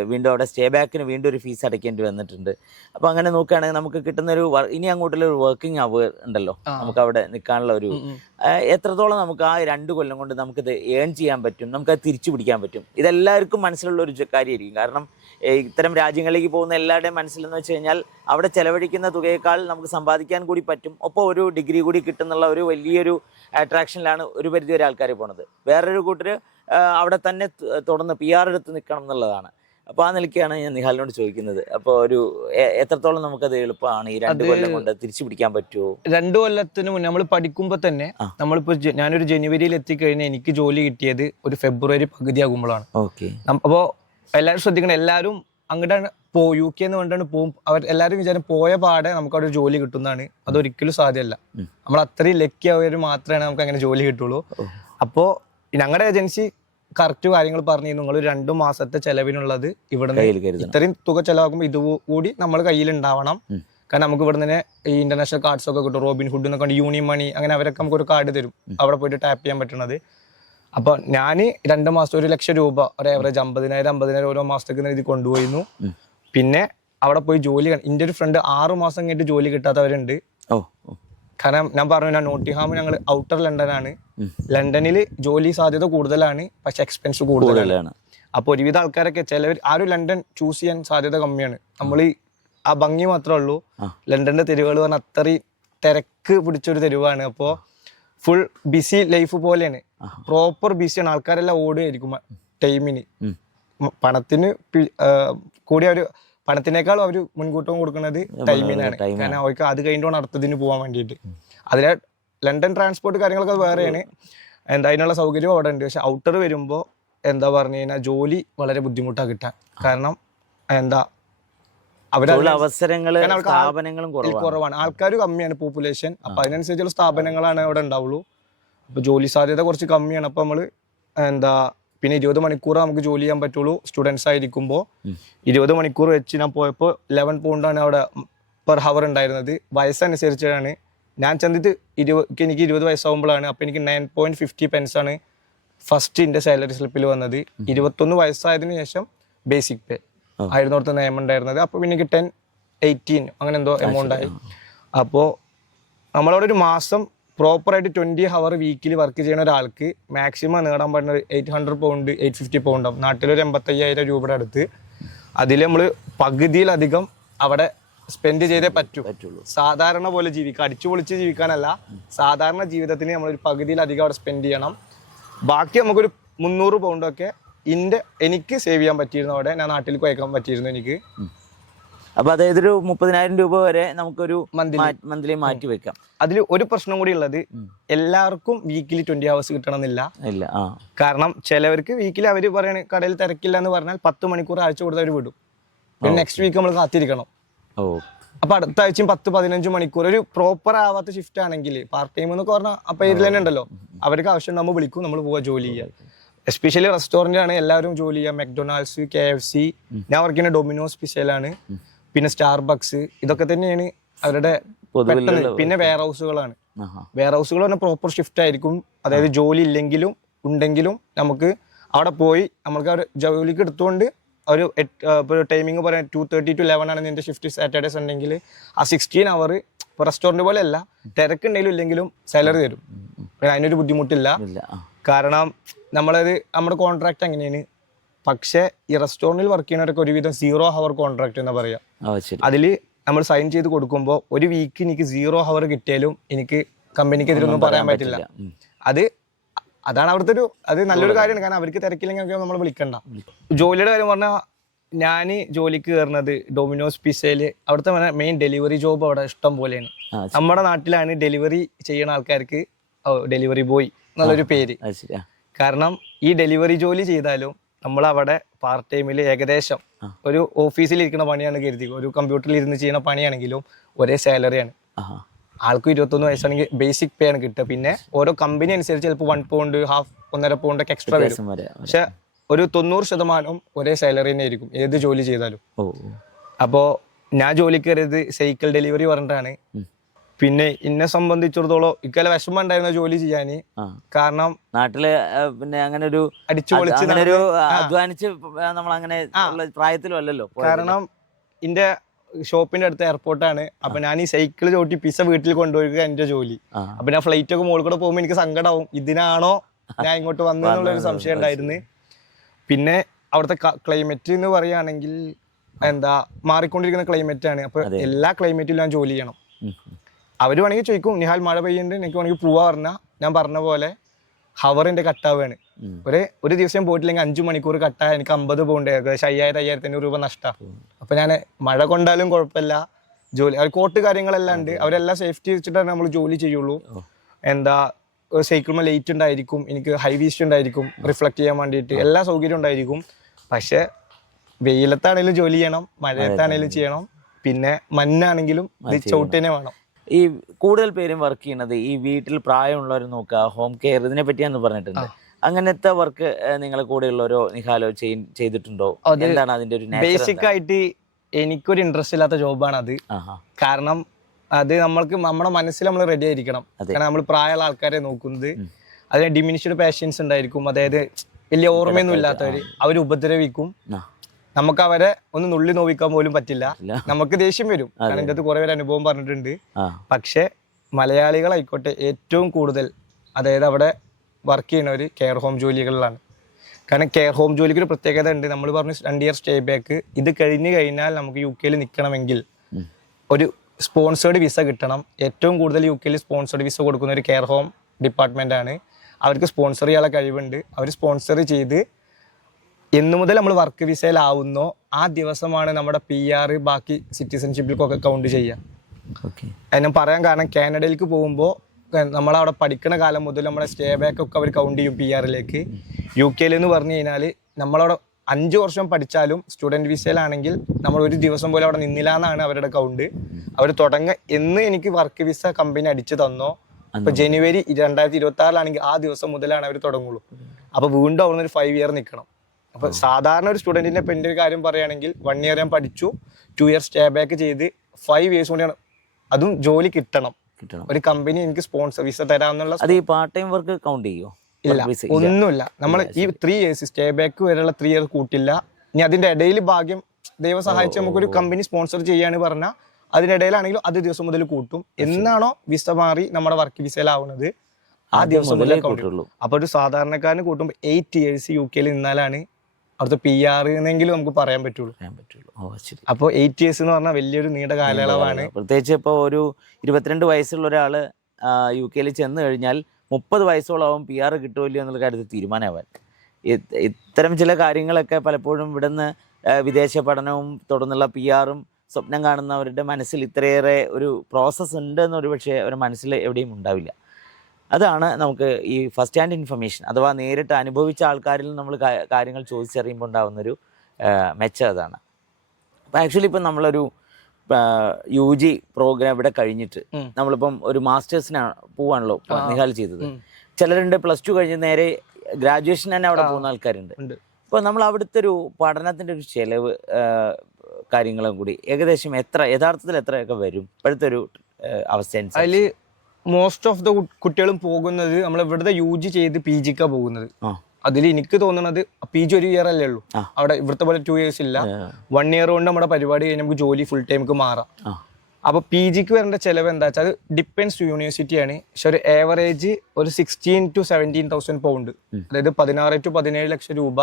വീണ്ടും അവിടെ സ്റ്റേ ബാക്കിന് വീണ്ടും ഒരു ഫീസ് അടയ്ക്കേണ്ടി വന്നിട്ടുണ്ട്. അപ്പോൾ അങ്ങനെ നോക്കുകയാണെങ്കിൽ നമുക്ക് കിട്ടുന്നൊരു ഇനി അങ്ങോട്ടുള്ള ഒരു വർക്കിംഗ് അവർ ഉണ്ടല്ലോ, നമുക്ക് അവിടെ നിൽക്കാനുള്ള ഒരു എത്രത്തോളം നമുക്ക് ആ 2 കൊല്ലം കൊണ്ട് നമുക്കിത് ഏൺ ചെയ്യാൻ പറ്റും, നമുക്കത് തിരിച്ചു പിടിക്കാൻ പറ്റും. ഇതെല്ലാവർക്കും മനസ്സിലുള്ള ഒരു കാര്യമായിരിക്കും. കാരണം ഇത്തരം രാജ്യങ്ങളിലേക്ക് പോകുന്ന എല്ലാവരുടെയും മനസ്സിലെന്ന് വെച്ച് കഴിഞ്ഞാൽ അവിടെ ചെലവഴിക്കുന്ന തുകയേക്കാൾ നമുക്ക് സമ്പാദിക്കാൻ കൂടി പറ്റും, ഒപ്പം ഒരു ഡിഗ്രി കൂടി കിട്ടുന്നുള്ള ഒരു വലിയൊരു അട്രാക്ഷനിലാണ് ഒരു പരിധി വരെ ആൾക്കാർ പോണത്. വേറൊരു കൂട്ടർ അവിടെ തന്നെ തുടർന്ന് PR എടുത്ത് നിൽക്കണം എന്നുള്ളതാണ്. അപ്പോൾ ആ നിലയ്ക്കാണ് ഞാൻ നിഹാലിനോട് ചോദിക്കുന്നത്. അപ്പോൾ ഒരു എത്രത്തോളം നമുക്കത് എളുപ്പമാണ് ഈ 2 കൊല്ലം കൊണ്ട് തിരിച്ചു പിടിക്കാൻ പറ്റുമോ? 2 കൊല്ലത്തിന് മുന്നേ നമ്മൾ പഠിക്കുമ്പോൾ തന്നെ നമ്മളിപ്പോൾ ഞാനൊരു ജനുവരിയിൽ എത്തിക്കഴിഞ്ഞാൽ എനിക്ക് ജോലി കിട്ടിയത് ഒരു ഫെബ്രുവരി പകുതി ആകുമ്പോഴാണ്. അപ്പോൾ എല്ലാവരും ശ്രദ്ധിക്കണം, എല്ലാവരും അങ്ങോട്ടാണ് UK എന്ന് പറഞ്ഞിട്ടാണ് പോകും. എല്ലാവരും വിചാരം പോയ പാടെ നമുക്ക് അവിടെ ജോലി കിട്ടുന്നതാണ്. അതൊരിക്കലും സാധ്യമല്ല. നമ്മൾ അത്രയും ലക്കി ആയവർ മാത്രമേ നമുക്ക് അങ്ങനെ ജോലി കിട്ടുള്ളൂ. അപ്പോൾ ഞങ്ങളുടെ ഏജൻസി കറക്റ്റ് കാര്യങ്ങൾ പറഞ്ഞു, നിങ്ങൾ 2 മാസത്തെ ചെലവിനുള്ളത് ഇവിടെ ഇത്രയും തുക ചെലവാക്കുമ്പോൾ ഇതുകൂടി നമ്മൾ കയ്യിൽ ഉണ്ടാവണം. കാരണം നമുക്ക് ഇവിടെ തന്നെ ഈ ഇന്റർനാഷണൽ കാർഡ്സ് ഒക്കെ കിട്ടും, റോബിൻഹുഡ് എന്നൊക്കെ, യൂണിയൻ മണി, അങ്ങനെ അവരൊക്കെ നമുക്കൊരു കാർഡ് തരും അവിടെ പോയിട്ട് ടാപ്പ് ചെയ്യാൻ പറ്റുന്നത്. അപ്പൊ ഞാൻ 2 മാസം 1 ലക്ഷം രൂപ ഒരു ആവറേജ് 50,000 ഓരോ മാസത്തേക്ക് ഇത് കൊണ്ടുപോയിരുന്നു. പിന്നെ അവിടെ പോയി ജോലി, എൻ്റെ ഒരു ഫ്രണ്ട് 6 മാസം കഴിഞ്ഞിട്ട് ജോലി കിട്ടാത്തവരുണ്ട്. കാരണം ഞാൻ പറഞ്ഞു നോട്ടിംഗ്ഹാം ഞങ്ങൾ ഔട്ടർ ലണ്ടനാണ്. ലണ്ടനിൽ ജോലി സാധ്യത കൂടുതലാണ്, പക്ഷെ എക്സ്പെൻസ് കൂടുതലാണ്. അപ്പോൾ ഒരുവിധ ആൾക്കാരൊക്കെ ചിലവർ ആ ഒരു ലണ്ടൻ ചൂസ് ചെയ്യാൻ സാധ്യത കമ്മിയാണ്. നമ്മൾ ആ ഭംഗി മാത്രമേ ഉള്ളൂ. ലണ്ടന്റെ തെരുവുകൾ പറഞ്ഞാൽ അത്രയും തിരക്ക് പിടിച്ചൊരു തെരുവാണ്. അപ്പോൾ ഫുൾ ബിസി ലൈഫ് പോലെയാണ്, പ്രോപ്പർ ബിസിയാണ്. ആൾക്കാരെല്ലാം ഓടുകയായിരിക്കും ടൈമിന്. പണത്തിന് കൂടി ഒരു പണത്തിനേക്കാളും അവർ മുൻകൂട്ടം കൊടുക്കുന്നത് ടൈമിനാണ്. കാരണം അവർക്ക് അത് കഴിഞ്ഞിട്ടാണ് അടുത്തതിന് പോകാൻ വേണ്ടിയിട്ട്. അതിലെ ലണ്ടൻ ട്രാൻസ്പോർട്ട് കാര്യങ്ങളൊക്കെ വേറെയാണ്, അതിനുള്ള സൗകര്യം അവിടെ ഉണ്ട്. പക്ഷെ ഔട്ടർ വരുമ്പോൾ എന്താ പറഞ്ഞു കഴിഞ്ഞാൽ ജോലി വളരെ ബുദ്ധിമുട്ടാണ് കിട്ടാൻ. കാരണം കുറവാണ്, ആൾക്കാർ കമ്മിയാണ്, പോപ്പുലേഷൻ. അപ്പൊ അതിനനുസരിച്ചുള്ള സ്ഥാപനങ്ങളാണ് അവിടെ ഉണ്ടാവുള്ളൂ. അപ്പൊ ജോലി സാധ്യത കുറച്ച് കമ്മിയാണ്. അപ്പൊ നമ്മള് പിന്നെ 20 മണിക്കൂർ നമുക്ക് ജോലി ചെയ്യാൻ പറ്റുള്ളൂ സ്റ്റുഡൻസ് ആയിരിക്കുമ്പോൾ. 20 മണിക്കൂർ വെച്ച് ഞാൻ പോയപ്പോൾ 11 പൗണ്ടാണ് അവിടെ പെർ ഹവർ ഉണ്ടായിരുന്നത്. വയസ്സനുസരിച്ചാണ് ഞാൻ ചെന്നിട്ട് എനിക്ക് 20 വയസ്സാകുമ്പോഴാണ്. അപ്പോൾ എനിക്ക് 9.50 pence ആണ് ഫസ്റ്റ് എൻ്റെ സാലറി സ്ലിപ്പിൽ വന്നത്. 21 വയസ്സായതിനു ശേഷം ബേസിക് പേ ആയിരുന്നു അവിടുത്തെ നിയമം ഉണ്ടായിരുന്നത്. അപ്പോൾ പിന്നെ എനിക്ക് 10-18 അങ്ങനെ എന്തോ എമൗണ്ട് ആയി. അപ്പോൾ നമ്മളവിടെ ഒരു മാസം പ്രോപ്പറായിട്ട് 20 hour വീക്കിൽ വർക്ക് ചെയ്യുന്ന ഒരാൾക്ക് മാക്സിമം നേടാൻ പറ്റുന്ന 800 പൗണ്ട് 850 പൗണ്ടാവും. നാട്ടിലൊരു 85,000 രൂപയുടെ അടുത്ത്. അതിൽ നമ്മൾ പകുതിയിലധികം അവിടെ സ്പെൻഡ് ചെയ്തേ പറ്റുള്ളൂ. സാധാരണ പോലെ ജീവിക്കുക, അടിച്ചു പൊളിച്ച് ജീവിക്കാനല്ല, സാധാരണ ജീവിതത്തിന് നമ്മളൊരു പകുതിയിലധികം അവിടെ സ്പെൻഡ് ചെയ്യണം. ബാക്കി നമുക്കൊരു 300 പൗണ്ടൊക്കെ എനിക്ക് സേവ് ചെയ്യാൻ പറ്റിയിരുന്നു. അവിടെ ഞാൻ നാട്ടിലേക്ക് അയക്കാൻ പറ്റിയിരുന്നു എനിക്ക്. അപ്പൊ അതായത് ഒരു 30,000 രൂപ വരെ നമുക്കൊരു മന്ത്ലി മാറ്റി വെക്കാം. അതിൽ ഒരു പ്രശ്നം കൂടി ഉള്ളത്, എല്ലാവർക്കും വീക്കിലി 20 hours കിട്ടണമെന്നില്ല. കാരണം ചിലവർക്ക് വീക്കിലി അവർ പറയണ കടയിൽ തിരക്കില്ല എന്ന് പറഞ്ഞാൽ 10 മണിക്കൂർ ആഴ്ച കൊടുത്ത് അവർ വിടും. പിന്നെ നെക്സ്റ്റ് വീക്ക് നമ്മൾ കാത്തിരിക്കണം. അപ്പൊ അടുത്ത ആഴ്ചയും 10-15 മണിക്കൂർ ഒരു പ്രോപ്പർ ആവാത്ത ഷിഫ്റ്റ് ആണെങ്കിൽ, പാർട്ട് ടൈം എന്നൊക്കെ പറഞ്ഞാൽ അപ്പൊ ഇതിൽ തന്നെ ഉണ്ടല്ലോ, അവർക്ക് ആവശ്യം നമ്മൾ വിളിക്കും, നമ്മൾ പോവാ ജോലി ചെയ്യാൻ. എസ്പെഷ്യലി റെസ്റ്റോറൻറ്റിലാണ് എല്ലാവരും ജോലി ചെയ്യുക. മെക്ഡൊണാൾഡ്സ്, KFC, ഞാൻ വർക്ക് ചെയ്യുന്ന ഡൊമിനോസ് പിസയിലാണ്, പിന്നെ സ്റ്റാർബക്സ്, ഇതൊക്കെ തന്നെയാണ് അവരുടെ പെട്ടെന്ന്. പിന്നെ വെയർ ഹൗസുകളാണ്. വെയർ ഹൗസുകൾ പറഞ്ഞാൽ പ്രോപ്പർ ഷിഫ്റ്റ് ആയിരിക്കും. അതായത് ജോലി ഇല്ലെങ്കിലും ഉണ്ടെങ്കിലും നമുക്ക് അവിടെ പോയി നമ്മൾക്ക് അവർ ജോലിക്ക് എടുത്തുകൊണ്ട് ഒരു ടൈമിങ് പറയാം 2:30 to 11 ആണ് നിന്റെ ഷിഫ്റ്റ് സാറ്റർഡേസ് ഉണ്ടെങ്കിൽ ആ 16 hour ഇപ്പോൾ റെസ്റ്റോറൻറ്റ് പോലെ അല്ല, തിരക്കുണ്ടെങ്കിലും ഇല്ലെങ്കിലും സാലറി തരും. അതിനൊരു ബുദ്ധിമുട്ടില്ല. കാരണം നമ്മുടെ കോൺട്രാക്ട് അങ്ങനെയാണ്. പക്ഷേ ഈ റെസ്റ്റോറൻറ്റിൽ വർക്ക് ചെയ്യുന്നവരൊക്കെ ഒരുവിധം 0 hour കോൺട്രാക്ട് എന്ന് പറയാം. അതിൽ നമ്മൾ സൈൻ ചെയ്ത് കൊടുക്കുമ്പോൾ ഒരു വീക്ക് എനിക്ക് 0 hour കിട്ടിയാലും എനിക്ക് കമ്പനിക്ക് ഇതിലൊന്നും പറയാൻ പറ്റില്ല. അതാണ് അവിടുത്തെ അത് നല്ലൊരു കാര്യമാണ്. കാരണം അവർക്ക് തിരക്കില്ലെങ്കിൽ നമ്മൾ വിളിക്കണ്ട. ജോലിയുടെ കാര്യം പറഞ്ഞാൽ ഞാൻ ജോലിക്ക് കയറുന്നത് ഡൊമിനോസ് പിസയിൽ. അവിടുത്തെ മെയിൻ ഡെലിവറി ജോബ് അവിടെ ഇഷ്ടം പോലെയാണ്. നമ്മുടെ നാട്ടിലാണ് ഡെലിവറി ചെയ്യുന്ന ആൾക്കാർക്ക് ഡെലിവറി ബോയ് എന്നുള്ളൊരു പേര്. കാരണം ഈ ഡെലിവറി ജോലി ചെയ്താലും നമ്മൾ അവിടെ പാർട്ട് ടൈമിൽ ഏകദേശം ഒരു ഓഫീസിൽ ഇരിക്കുന്ന പണിയാണ് കരുതി, ഒരു കമ്പ്യൂട്ടറിൽ ഇരുന്ന് ചെയ്യുന്ന പണിയാണെങ്കിലും ഒരേ സാലറിയാണ്. ആൾക്ക് 21 വയസ്സാണെങ്കിൽ ബേസിക് പേ ആണ് കിട്ടുക. പിന്നെ ഓരോ കമ്പനി അനുസരിച്ച് ചിലപ്പോൾ 1 pound, 1/2 pound ഒക്കെ എക്സ്ട്രാ വരും. പക്ഷെ ഒരു 90% ഒരേ സാലറി തന്നെ ആയിരിക്കും ഏത് ജോലി ചെയ്താലും. അപ്പോൾ ഞാൻ ജോലി കയറിയത് സൈക്കിൾ ഡെലിവറി പറഞ്ഞിട്ടാണ്. പിന്നെ എന്നെ സംബന്ധിച്ചിടത്തോളം ഇക്കാലം വിഷമം ഉണ്ടായിരുന്ന ജോലി ചെയ്യാന്. കാരണം നാട്ടില് പിന്നെ അങ്ങനെ ഒരു അടിച്ചുപൊളിച്ച് അധ്വാനിച്ച് നമ്മൾ അങ്ങനെ പ്രായത്തിലും അല്ലല്ലോ. കാരണം എന്റെ ഷോപ്പിന്റെ അടുത്ത് എയർപോർട്ടാണ്. അപ്പൊ ഞാൻ ഈ സൈക്കിൾ ചോട്ടി പിസ വീട്ടിൽ കൊണ്ടുപോയി എന്റെ ജോലി. അപ്പൊ ഞാൻ ഫ്ലൈറ്റ് ഒക്കെ മുകളിൽ കൂടെ പോകുമ്പോൾ എനിക്ക് സങ്കടമാവും, ഇതിനാണോ ഞാൻ ഇങ്ങോട്ട് വന്നതെന്നുള്ളൊരു സംശയം ഉണ്ടായിരുന്നു. പിന്നെ അവിടുത്തെ ക്ലൈമറ്റ് എന്ന് പറയുകയാണെങ്കിൽ മാറിക്കൊണ്ടിരിക്കുന്ന ക്ലൈമറ്റ് ആണ്. അപ്പൊ എല്ലാ ക്ലൈമറ്റിലും ഞാൻ ജോലി ചെയ്യണം. അവര് വേണമെങ്കിൽ ചോദിക്കും, നിഹാൽ മഴ പെയ്യുന്നുണ്ട് എനിക്ക് വേണമെങ്കിൽ പോവാ പറഞ്ഞാൽ ഞാൻ പറഞ്ഞ പോലെ ഹവറിന്റെ കട്ടാവാണ്. ഒരു ദിവസം പോയിട്ടില്ലെങ്കിൽ 5 മണിക്കൂർ കട്ടായ എനിക്ക് 50 പൗണ്ട്, ഏകദേശം 5,000-5,500 രൂപ നഷ്ടമാണ്. അപ്പൊ ഞാൻ മഴ കൊണ്ടാലും കുഴപ്പമില്ല, ജോലി കോട്ട് കാര്യങ്ങളെല്ലാം ഉണ്ട്, അവരെല്ലാം സേഫ്റ്റി വെച്ചിട്ടാണ് നമ്മൾ ജോലി ചെയ്യുള്ളൂ. സൈക്കിളുമ്പോൾ ലൈറ്റ് ഉണ്ടായിരിക്കും, എനിക്ക് ഹൈ വീസ്റ്റ് ഉണ്ടായിരിക്കും റിഫ്ലക്ട് ചെയ്യാൻ വേണ്ടിയിട്ട്, എല്ലാ സൗകര്യം ഉണ്ടായിരിക്കും. പക്ഷെ വെയിലത്താണേലും ജോലി ചെയ്യണം, മഴയത്താണേലും ചെയ്യണം, പിന്നെ മഞ്ഞാണെങ്കിലും ചവിട്ടിനെ വേണം. ഈ കൂടുതൽ പേരും വർക്ക് ചെയ്യുന്നത് ഈ വീട്ടിൽ പ്രായമുള്ളവർ നോക്കുക, ഹോം കെയർ, ഇതിനെ പറ്റിയാന്ന് പറഞ്ഞിട്ടുണ്ട്. അങ്ങനത്തെ വർക്ക് നിങ്ങളെ കൂടെയുള്ളവരോ നിഹാലോ ചെയ്തിട്ടുണ്ടോ? എന്താണ് അതിന്റെ ഒരു ബേസിക് ആയിട്ട് എനിക്കൊരു ഇൻട്രസ്റ്റ് ഇല്ലാത്ത ജോബാണ് അത്. കാരണം അത് നമ്മുടെ മനസ്സിൽ നമ്മൾ റെഡി ആയിരിക്കണം. കാരണം നമ്മൾ പ്രായമുള്ള ആൾക്കാരെ നോക്കുന്നത്, അതിന് ഡിമിനിഷ്ഡ് പാഷൻസ് ഉണ്ടായിരിക്കും. അതായത് വലിയ ഓർമ്മയൊന്നും ഇല്ലാത്തവര്, അവർ ഉപദ്രവിക്കും. നമുക്ക് അവരെ ഒന്ന് നുള്ളി നോവിക്കാൻ പോലും പറ്റില്ല. നമുക്ക് ദേഷ്യം വരും. കാരണം എൻ്റെ അടുത്ത് കുറെ പേര് അനുഭവം പറഞ്ഞിട്ടുണ്ട്. പക്ഷെ മലയാളികളായിക്കോട്ടെ ഏറ്റവും കൂടുതൽ അതായത് അവിടെ വർക്ക് ചെയ്യുന്നവർ കെയർ ഹോം ജോലികളിലാണ്. കാരണം കെയർ ഹോം ജോലിക്ക് ഒരു പ്രത്യേകത ഉണ്ട്. നമ്മൾ പറഞ്ഞു 2 ഇയർ സ്റ്റേ ബാക്ക്. ഇത് കഴിഞ്ഞ് കഴിഞ്ഞാൽ നമുക്ക് UK നിൽക്കണമെങ്കിൽ ഒരു സ്പോൺസേർഡ് വിസ കിട്ടണം. ഏറ്റവും കൂടുതൽ UK സ്പോൺസേർഡ് വിസ കൊടുക്കുന്ന ഒരു കെയർ ഹോം ഡിപ്പാർട്ട്മെൻ്റ് ആണ്. അവർക്ക് സ്പോൺസർ ചെയ്യാനുള്ള കഴിവുണ്ട്. അവർ സ്പോൺസർ ചെയ്ത് എന്നു മുതൽ നമ്മൾ വർക്ക് വിസയിലാവുന്നോ ആ ദിവസമാണ് നമ്മുടെ PR ബാക്കി സിറ്റിസൺഷിപ്പിലേക്കൊക്കെ കൗണ്ട് ചെയ്യുക. ഞാൻ പറയാൻ കാരണം കാനഡയിലേക്ക് പോകുമ്പോൾ നമ്മളവിടെ പഠിക്കുന്ന കാലം മുതൽ നമ്മുടെ സ്റ്റേ ബാക്ക് ഒക്കെ അവർ കൗണ്ട് ചെയ്യും PR-ലേക്ക്. UK എന്ന് പറഞ്ഞു കഴിഞ്ഞാൽ നമ്മളവിടെ 5 വർഷം പഠിച്ചാലും സ്റ്റുഡൻറ്റ് വിസയിലാണെങ്കിൽ നമ്മൾ ഒരു ദിവസം പോലും അവിടെ നിന്നില്ല എന്നാണ് അവരുടെ കൗണ്ട്. അവർ എന്ന് എനിക്ക് വർക്ക് വിസ കമ്പനി അടിച്ചു തന്നോ ഇപ്പൊ ജനുവരി 2026 ആ ദിവസം മുതലാണ് അവർ തുടങ്ങുള്ളൂ. അപ്പൊ വീണ്ടും അവിടെ ഒരു 5 ഇയർ നിൽക്കണം. അപ്പൊ സാധാരണ ഒരു സ്റ്റുഡന്റിന്റെ ഇപ്പൊ എൻ്റെ ഒരു കാര്യം പറയുകയാണെങ്കിൽ 1 ഇയർ ഞാൻ പഠിച്ചു, 2 ഇയർ സ്റ്റേ ബാക്ക് ചെയ്ത് 5 ഇയേഴ്സ് കൊണ്ടാണ് അതും ജോലി കിട്ടണം. ഒരു കമ്പനി എനിക്ക് സ്പോൺസർ വിസ തരാന്നുള്ള. അത് ഈ പാർട്ട് ടൈം വർക്ക് കൗണ്ട് ചെയ്യോ? ഇല്ല, ഒന്നുമില്ല. നമ്മൾ ഈ 3 ഇയേഴ്സ് സ്റ്റേ ബാക്ക് വരെയുള്ള 3 ഇയർ കൂട്ടില്ല. ഇനി അതിന്റെ ഇടയിൽ ഭാഗ്യം ദൈവം സഹായിച്ച് നമുക്കൊരു കമ്പനി സ്പോൺസർ ചെയ്യാന്ന് പറഞ്ഞാൽ അതിനിടയിലാണെങ്കിലും അത് ദിവസം മുതൽ കൂട്ടും. എന്നാണോ വിസ മാറി നമ്മുടെ വർക്ക് വിസയിലാവുന്നത് ആ ദിവസം മുതലേ കൂട്ടുള്ളൂ. അപ്പൊ ഒരു സാധാരണക്കാരന് കൂട്ടുമ്പോൾ 8 ഇയേഴ്സ് UK നിന്നാലാണ് അവിടുത്തെ PR എന്നെങ്കിലും നമുക്ക് പറയാൻ പറ്റുള്ളൂ. അപ്പോൾ 8 ഇയേഴ്സ് എന്ന് പറഞ്ഞാൽ വലിയൊരു നീണ്ട കാലയളവാണ്. പ്രത്യേകിച്ച് ഇപ്പോൾ ഒരു 22 വയസ്സുള്ള ഒരാള് UK ചെന്ന് കഴിഞ്ഞാൽ 30 വയസ്സോളം PR കിട്ടുമല്ലോ എന്നുള്ള കാര്യത്തിൽ തീരുമാനമാവാൻ. ഇത്തരം ചില കാര്യങ്ങളൊക്കെ പലപ്പോഴും ഇവിടുന്ന് വിദേശ പഠനവും തുടർന്നുള്ള PR-ഉം സ്വപ്നം കാണുന്നവരുടെ മനസ്സിൽ ഇത്രയേറെ ഒരു പ്രോസസ്സ് ഉണ്ട് എന്നൊരു പക്ഷേ അവരുടെ മനസ്സിൽ എവിടെയും ഉണ്ടാവില്ല. അതാണ് നമുക്ക് ഈ ഫസ്റ്റ് ഹാൻഡ് ഇൻഫർമേഷൻ അഥവാ നേരിട്ട് അനുഭവിച്ച ആൾക്കാരിൽ നമ്മൾ കാര്യങ്ങൾ ചോദിച്ചറിയുമ്പോൾ ഉണ്ടാകുന്നൊരു മെച്ചം അതാണ്. അപ്പോൾ ആക്ച്വലി ഇപ്പം നമ്മളൊരു UG പ്രോഗ്രാം ഇവിടെ കഴിഞ്ഞിട്ട് നമ്മളിപ്പം ഒരു മാസ്റ്റേഴ്സിനാണ് പോവാണല്ലോ നിഹാൽ ചെയ്തത്. ചിലരുണ്ട് +2 കഴിഞ്ഞ് നേരെ ഗ്രാജുവേഷൻ തന്നെ അവിടെ പോകുന്ന ആൾക്കാരുണ്ട്. അപ്പോൾ നമ്മൾ അവിടുത്തെ ഒരു പഠനത്തിൻ്റെ ഒരു ചിലവ് കാര്യങ്ങളും കൂടി ഏകദേശം യഥാർത്ഥത്തിൽ എത്രയൊക്കെ വരും ഇപ്പോഴത്തെ ഒരു അവസ്ഥ? അതിൽ മോസ്റ്റ് ഓഫ് ദ കുട്ടികളും പോകുന്നത് നമ്മൾ ഇവിടുത്തെ UG ചെയ്ത് PG-ക്കാ പോകുന്നത്. അതിൽ എനിക്ക് തോന്നുന്നത് PG 1 ഇയർ അല്ലേ ഉള്ളൂ. അവിടെ ഇവിടുത്തെ പോലെ 2 ഇയേഴ്സ് ഇല്ല. 1 ഇയർ കൊണ്ട് നമ്മുടെ പരിപാടി കഴിഞ്ഞ് നമുക്ക് ജോലി ഫുൾ ടൈമിക്ക് മാറാം. അപ്പോൾ PG-ക്ക് വരേണ്ട ചിലവ് എന്താ വെച്ചാൽ അത് ഡിപ്പെൻഡ്സ് യൂണിവേഴ്സിറ്റിയാണ്. പക്ഷെ ഒരു ആവറേജ് ഒരു 16,000 to 17,000 പൗണ്ട്, അതായത് 16 to 17 ലക്ഷം രൂപ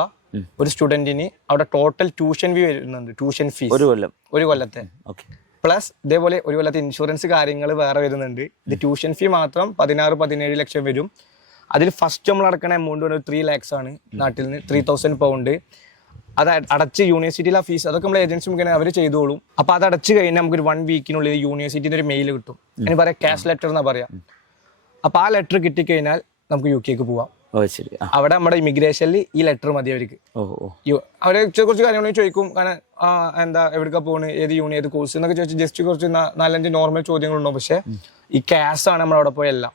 ഒരു സ്റ്റുഡന്റിന് അവിടെ ടോട്ടൽ ട്യൂഷൻ ഫീ വരുന്നുണ്ട്. ട്യൂഷൻ ഫീസ് ഒരു കൊല്ലത്തെ പ്ലസ് ഇതേപോലെ ഒരു കൊല്ലത്തെ ഇൻഷുറൻസ് കാര്യങ്ങൾ വേറെ വരുന്നുണ്ട്. ഇത് ട്യൂഷൻ ഫീ മാത്രം 16-17 ലക്ഷം വരും. അതിൽ ഫസ്റ്റ് നമ്മൾ അടക്കണ എമൗണ്ട് ഒരു 3 lakhs ആണ്. നാട്ടിൽ നിന്ന് 3,000 പൗണ്ട്. അത് അടച്ച് യൂണിവേഴ്സിറ്റിയിലെ ഫീസ് അതൊക്കെ നമ്മൾ ഏജൻസി മുഖേന അവർ ചെയ്തോളും. അപ്പോൾ അത് അടച്ച് കഴിഞ്ഞാൽ നമുക്കൊരു 1 വീക്കിനുള്ളിൽ യൂണിവേഴ്സിറ്റിൻ്റെ ഒരു മെയിൽ കിട്ടും. അതിന് പറയാം ക്യാഷ് ലെറ്റർ എന്നാ പറയാം. അപ്പോൾ ആ ലെറ്റർ കിട്ടിക്കഴിഞ്ഞാൽ നമുക്ക് UK പോവാം. അവിടെ നമ്മുടെ ഇമിഗ്രേഷനിൽ ഈ ലെറ്റർ മതി അവർക്ക്. അവരെ കുറച്ച് കാര്യങ്ങൾ ചോദിക്കും. കാരണം എന്താ എവിടേക്കാ പോകുന്നത്, ഏത് യൂണി, ഏത് കോഴ്സ് എന്നൊക്കെ ചോദിച്ചാൽ ജസ്റ്റ് കുറച്ച് 4-5 നോർമൽ ചോദ്യങ്ങളുണ്ടാവും. പക്ഷെ ഈ ക്യാഷ് ആണ് നമ്മൾ അവിടെ പോയെല്ലാം.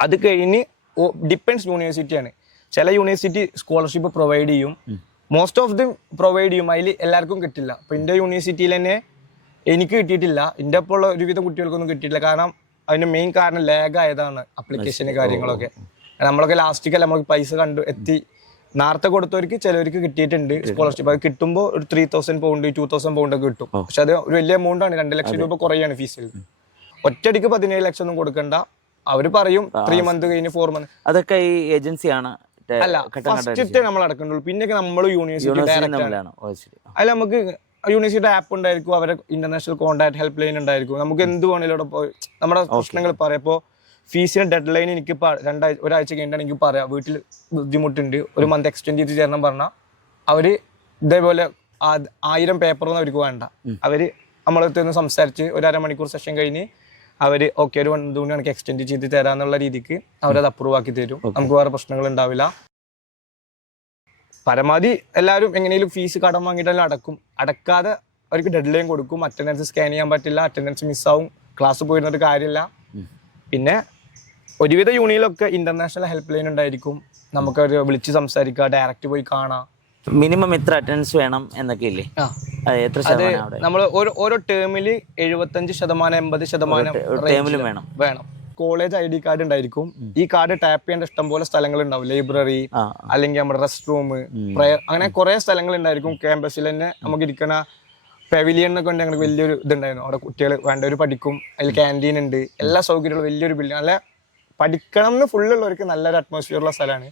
അത് കഴിഞ്ഞ് ഡിപ്പെൻഡ്സ് യൂണിവേഴ്സിറ്റിയാണ്. ചില യൂണിവേഴ്സിറ്റി സ്കോളർഷിപ്പ് പ്രൊവൈഡ് ചെയ്യും, മോസ്റ്റ് ഓഫ് ദം പ്രൊവൈഡ് ചെയ്യും. അതിൽ എല്ലാവർക്കും കിട്ടില്ല. അപ്പോൾ എൻ്റെ യൂണിവേഴ്സിറ്റിയിൽ തന്നെ എനിക്ക് കിട്ടിയിട്ടില്ല, എൻ്റെ ഒപ്പം ഉള്ള ഒരുവിധം കുട്ടികൾക്കൊന്നും കിട്ടിയിട്ടില്ല. കാരണം അതിൻ്റെ മെയിൻ കാരണം ലാഗ് ആയതാണ് അപ്ലിക്കേഷന് കാര്യങ്ങളൊക്കെ. നമ്മളൊക്കെ ലാസ്റ്റിക്കല്ല നമുക്ക് പൈസ എത്തി നേരത്തെ കൊടുത്തവർക്ക് ചിലവർക്ക് കിട്ടിയിട്ടുണ്ട് സ്കോളർഷിപ്പ്. അത് കിട്ടുമ്പോൾ ഒരു 3,000 പൗണ്ട് 2,000 പൗണ്ട് ഒക്കെ കിട്ടും. പക്ഷെ അത് ഒരു വലിയ എമൗണ്ട് ആണ്. 2 ലക്ഷം രൂപ കുറയാണ് ഫീസിൽ. ഒറ്റയടിക്ക് 17 ലക്ഷം ഒന്നും കൊടുക്കണ്ട. അവർ പറയും 3 മന്ത് കഴിഞ്ഞ് 4 മന്ത്. അതൊക്കെ ഈ ഏജൻസിയാണ് അല്ല, ഫസ്റ്റ് നമ്മൾ അടക്കണ്ടുള്ളൂ. പിന്നെ നമ്മൾ യൂണിവേഴ്സിറ്റി അതിൽ നമുക്ക് യൂണിവേഴ്സിറ്റി ആപ്പ് ഉണ്ടായിരിക്കും, അവരെ ഇന്റർനാഷണൽ കോൺടാക്ട് ഹെൽപ്പ് ലൈൻ ഉണ്ടായിരിക്കും. നമുക്ക് എന്ത് വേണമെങ്കിലും അവിടെ പോയി നമ്മുടെ പ്രശ്നങ്ങൾ പറയാം. ഇപ്പോൾ ഫീസിന് ഡെഡ് ലൈൻ എനിക്ക് ഒരാഴ്ച കഴിഞ്ഞിട്ടാണ് എനിക്ക് പറയാം വീട്ടിൽ ബുദ്ധിമുട്ടുണ്ട്, ഒരു മന്ത് എക്സ്റ്റെൻഡ് ചെയ്ത് ചേരണം പറഞ്ഞാൽ അവർ ഇതേപോലെ 1000 പേപ്പറൊന്നും അവർക്ക് വേണ്ട. അവർ നമ്മളടുത്ത് നിന്ന് സംസാരിച്ച് ഒരു അരമണിക്കൂർ സെഷൻ കഴിഞ്ഞ് അവർ ഓക്കെ ഒരു 1 മന്ത് എനിക്ക് എക്സ്റ്റെൻഡ് ചെയ്ത് തരാന്നുള്ള രീതിക്ക് അവരത് അപ്രൂവ് ആക്കി തരും. നമുക്ക് വേറെ പ്രശ്നങ്ങൾ ഉണ്ടാവില്ല. പരമാവധി എല്ലാവരും എങ്ങനെയും ഫീസ് കടം വാങ്ങിയിട്ടെല്ലാം അടക്കും. അടക്കാതെ അവർക്ക് ഡെഡ് ലൈൻ കൊടുക്കും. അറ്റൻഡൻസ് സ്കാൻ ചെയ്യാൻ പറ്റില്ല, അറ്റൻഡൻസ് മിസ്സാവും, ക്ലാസ് പോയിരുന്നിട്ട് കാര്യമില്ല. പിന്നെ ഒരുവിധ യൂണിയിലൊക്കെ ഇന്റർനാഷണൽ ഹെൽപ്പ് ലൈൻ ഉണ്ടായിരിക്കും. നമുക്ക് അവർ വിളിച്ച് സംസാരിക്കുക, ഡയറക്റ്റ് പോയി കാണാം. മിനിമം എത്ര അറ്റൻഡൻസ് വേണം എന്നൊക്കെ ഇല്ലേ? അത് നമ്മൾ ഓരോ ടേമിൽ 75% 80% വേണം. കോളേജ് ID കാർഡ് ഉണ്ടായിരിക്കും. ഈ കാർഡ് ടാപ്പ് ചെയ്യേണ്ട ഇഷ്ടം പോലെ സ്ഥലങ്ങൾ ഉണ്ടാവും. ലൈബ്രറി അല്ലെങ്കിൽ നമ്മുടെ റെസ്റ്റ് റൂം, പ്രയർ, അങ്ങനെ കുറെ സ്ഥലങ്ങൾ ഉണ്ടായിരിക്കും. ക്യാമ്പസിൽ തന്നെ നമുക്ക് ഇരിക്കണ പെവിലിയൻ എന്നൊക്കെ ഉണ്ട്, ഞങ്ങൾക്ക് വലിയൊരു ഇതുണ്ടായിരുന്നു. അവിടെ കുട്ടികൾ വേണ്ടവർ പഠിക്കും, അതിൽ ക്യാൻറ്റീൻ ഉണ്ട്, എല്ലാ സൗകര്യങ്ങളും, വലിയൊരു ബിൽഡിംഗ്, നല്ല പഠിക്കണം എന്ന് ഫുള്ളുള്ളവർക്ക് നല്ലൊരു അറ്റ്മോസ്ഫിയറുള്ള സ്ഥലമാണ്.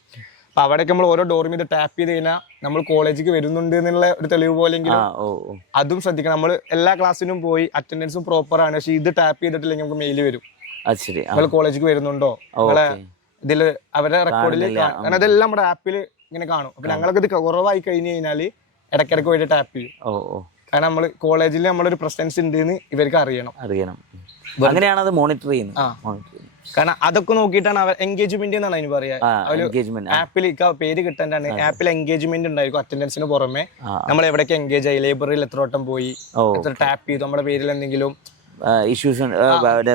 അപ്പൊ അവിടേക്ക് നമ്മൾ ഓരോ ഡോറും ഇത് ടാപ്പ് ചെയ്ത് കഴിഞ്ഞാൽ നമ്മൾ കോളേജിലേക്ക് വരുന്നുണ്ട് എന്നുള്ള ഒരു തെളിവ് പോലെങ്കിലും അതും ശ്രദ്ധിക്കണം. നമ്മൾ എല്ലാ ക്ലാസ്സിനും പോയി അറ്റൻഡൻസും പ്രോപ്പറാണ്, പക്ഷെ ഇത് ടാപ്പ് ചെയ്തിട്ടില്ലെങ്കിൽ നമുക്ക് മെയിൽ വരും, നിങ്ങൾ കോളേജിലേക്ക് വരുന്നുണ്ടോ, നിങ്ങളെ ഇതില് അവരുടെ റെക്കോർഡിൽ, കാരണം അതെല്ലാം നമ്മുടെ ആപ്പിൽ ഇങ്ങനെ കാണും. അപ്പൊ ഞങ്ങൾക്ക് ഇത് കുറവായി കഴിഞ്ഞു കഴിഞ്ഞാൽ ഇടയ്ക്കിടയ്ക്ക് പോയിട്ട് ടാപ്പ് ചെയ്യും. കാരണം നമ്മൾ കോളേജിൽ നമ്മളൊരു പ്രസൻസ് ഉണ്ട് എന്ന് ഇവർക്ക് അറിയണം. അങ്ങനെയാണ് അത് മോണിറ്റർ ചെയ്യുന്നത്. കാരണം അതൊക്കെ നോക്കിയിട്ടാണ് അവർ എൻഗേജ്മെന്റ് എന്നാണ് അതിന് പറയാ. ആപ്പിൽ പേര് കിട്ടാനാണ്. ആപ്പിൽ എൻഗേജ്മെന്റ് ഉണ്ടായിരിക്കും അറ്റൻഡൻസിന് പുറമെ. നമ്മൾ എവിടേക്ക് എൻഗേജ് ആയി, ലൈബ്രറിയിൽ എത്ര വട്ടം പോയി, എത്ര ടാപ്പ് ചെയ്തു, നമ്മുടെ പേരിൽ എന്തെങ്കിലും ഇഷ്യൂസ്,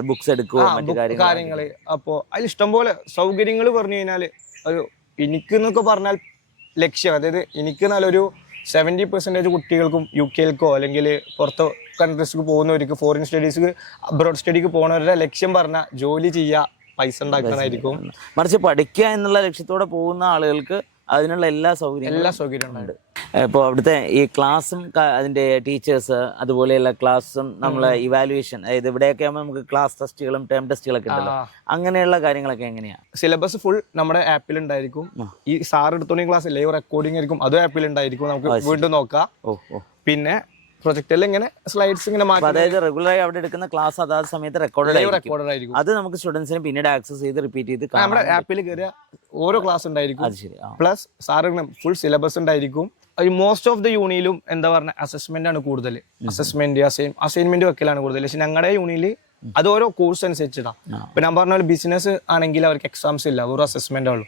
ബുക്സ് എടുക്കുക, കാര്യങ്ങള്. അപ്പോ അതിൽ ഇഷ്ടംപോലെ സൗകര്യങ്ങൾ പറഞ്ഞു കഴിഞ്ഞാല് ഒരു എനിക്ക് എന്നൊക്കെ പറഞ്ഞാൽ ലക്ഷ്യം, അതായത് എനിക്ക് നല്ലൊരു 70% കുട്ടികൾക്കും UK-ക്കോ അല്ലെങ്കിൽ പുറത്ത് കൺട്രീസിലേക്ക് പോകുന്നവർക്ക്, ഫോറിൻ സ്റ്റഡീസ് അബ്രോഡ് സ്റ്റഡിക്ക് പോകുന്നവരുടെ ലക്ഷ്യം പറഞ്ഞാൽ ജോലി ചെയ്യുക, പൈസ ഉണ്ടാക്കാനായിരിക്കും. മറിച്ച് പഠിക്കുക എന്നുള്ള ലക്ഷ്യത്തോടെ പോകുന്ന ആളുകൾക്ക് അതിനുള്ള എല്ലാ സൗകര്യവും ഉണ്ട്. ഇപ്പോൾ അവിടുത്തെ ഈ ക്ലാസ്സും അതിന്റെ ടീച്ചേഴ്സ് അതുപോലെയുള്ള ക്ലാസ്സും നമ്മളെ ഇവാലുവേഷൻ, അതായത് ഇവിടെയൊക്കെ ആകുമ്പോൾ നമുക്ക് ക്ലാസ് ടെസ്റ്റുകളും ടേം ടെസ്റ്റുകളൊക്കെ ഉണ്ടല്ലോ, അങ്ങനെയുള്ള കാര്യങ്ങളൊക്കെ എങ്ങനെയാണ്? സിലബസ് ഫുൾ നമ്മുടെ ആപ്പിൽ ഉണ്ടായിരിക്കും. ഈ സാർ എടുത്തോണ്ടെങ്കിൽ ക്ലാസ് ലൈവ് റെക്കോർഡിംഗ് ആയിരിക്കും, അതും ആപ്പിൽ ഉണ്ടായിരിക്കും, നമുക്ക് വീണ്ടും നോക്കാം. പിന്നെ പ്രൊജക്റ്റിൽ ഇങ്ങനെ സ്ലൈഡ്സ് ഇങ്ങനെ മാറ്റി, അതായത് റെഗുലറായി അവിടെ എടുക്കുന്ന ക്ലാസ് അതാത് സമയത്ത് റെക്കോർഡ് ആയിരിക്കും. അത് നമുക്ക് സ്റ്റുഡൻസിന് പിന്നീട് ആക്സസ് ചെയ്ത് റിപ്പീറ്റ് ചെയ്ത് നമ്മുടെ ആപ്പിൽ കയറിയ ഓരോ ക്ലാസ് ഉണ്ടായിരിക്കും. പ്ലസ് സാറിന് ഫുൾ സിലബസ് ഉണ്ടായിരിക്കും. മോസ്റ്റ് ഓഫ് ദ യൂണിയിലും എന്താ പറഞ്ഞ അസസ്മെന്റ് ആണ് കൂടുതൽ. അസസ്മെന്റ് അസൈൻമെന്റ് വെക്കലാണ് കൂടുതൽ. പക്ഷെ ഞങ്ങളുടെ യൂണിയിൽ അത് ഓരോ കോഴ്സ് അനുസരിച്ചിട്ടാ. ഇപ്പൊ ഞാൻ പറഞ്ഞ പോലെ ബിസിനസ് ആണെങ്കിൽ അവർക്ക് എക്സാംസ് ഇല്ല, വെറും അസസ്മെന്റ് ഉള്ളൂ.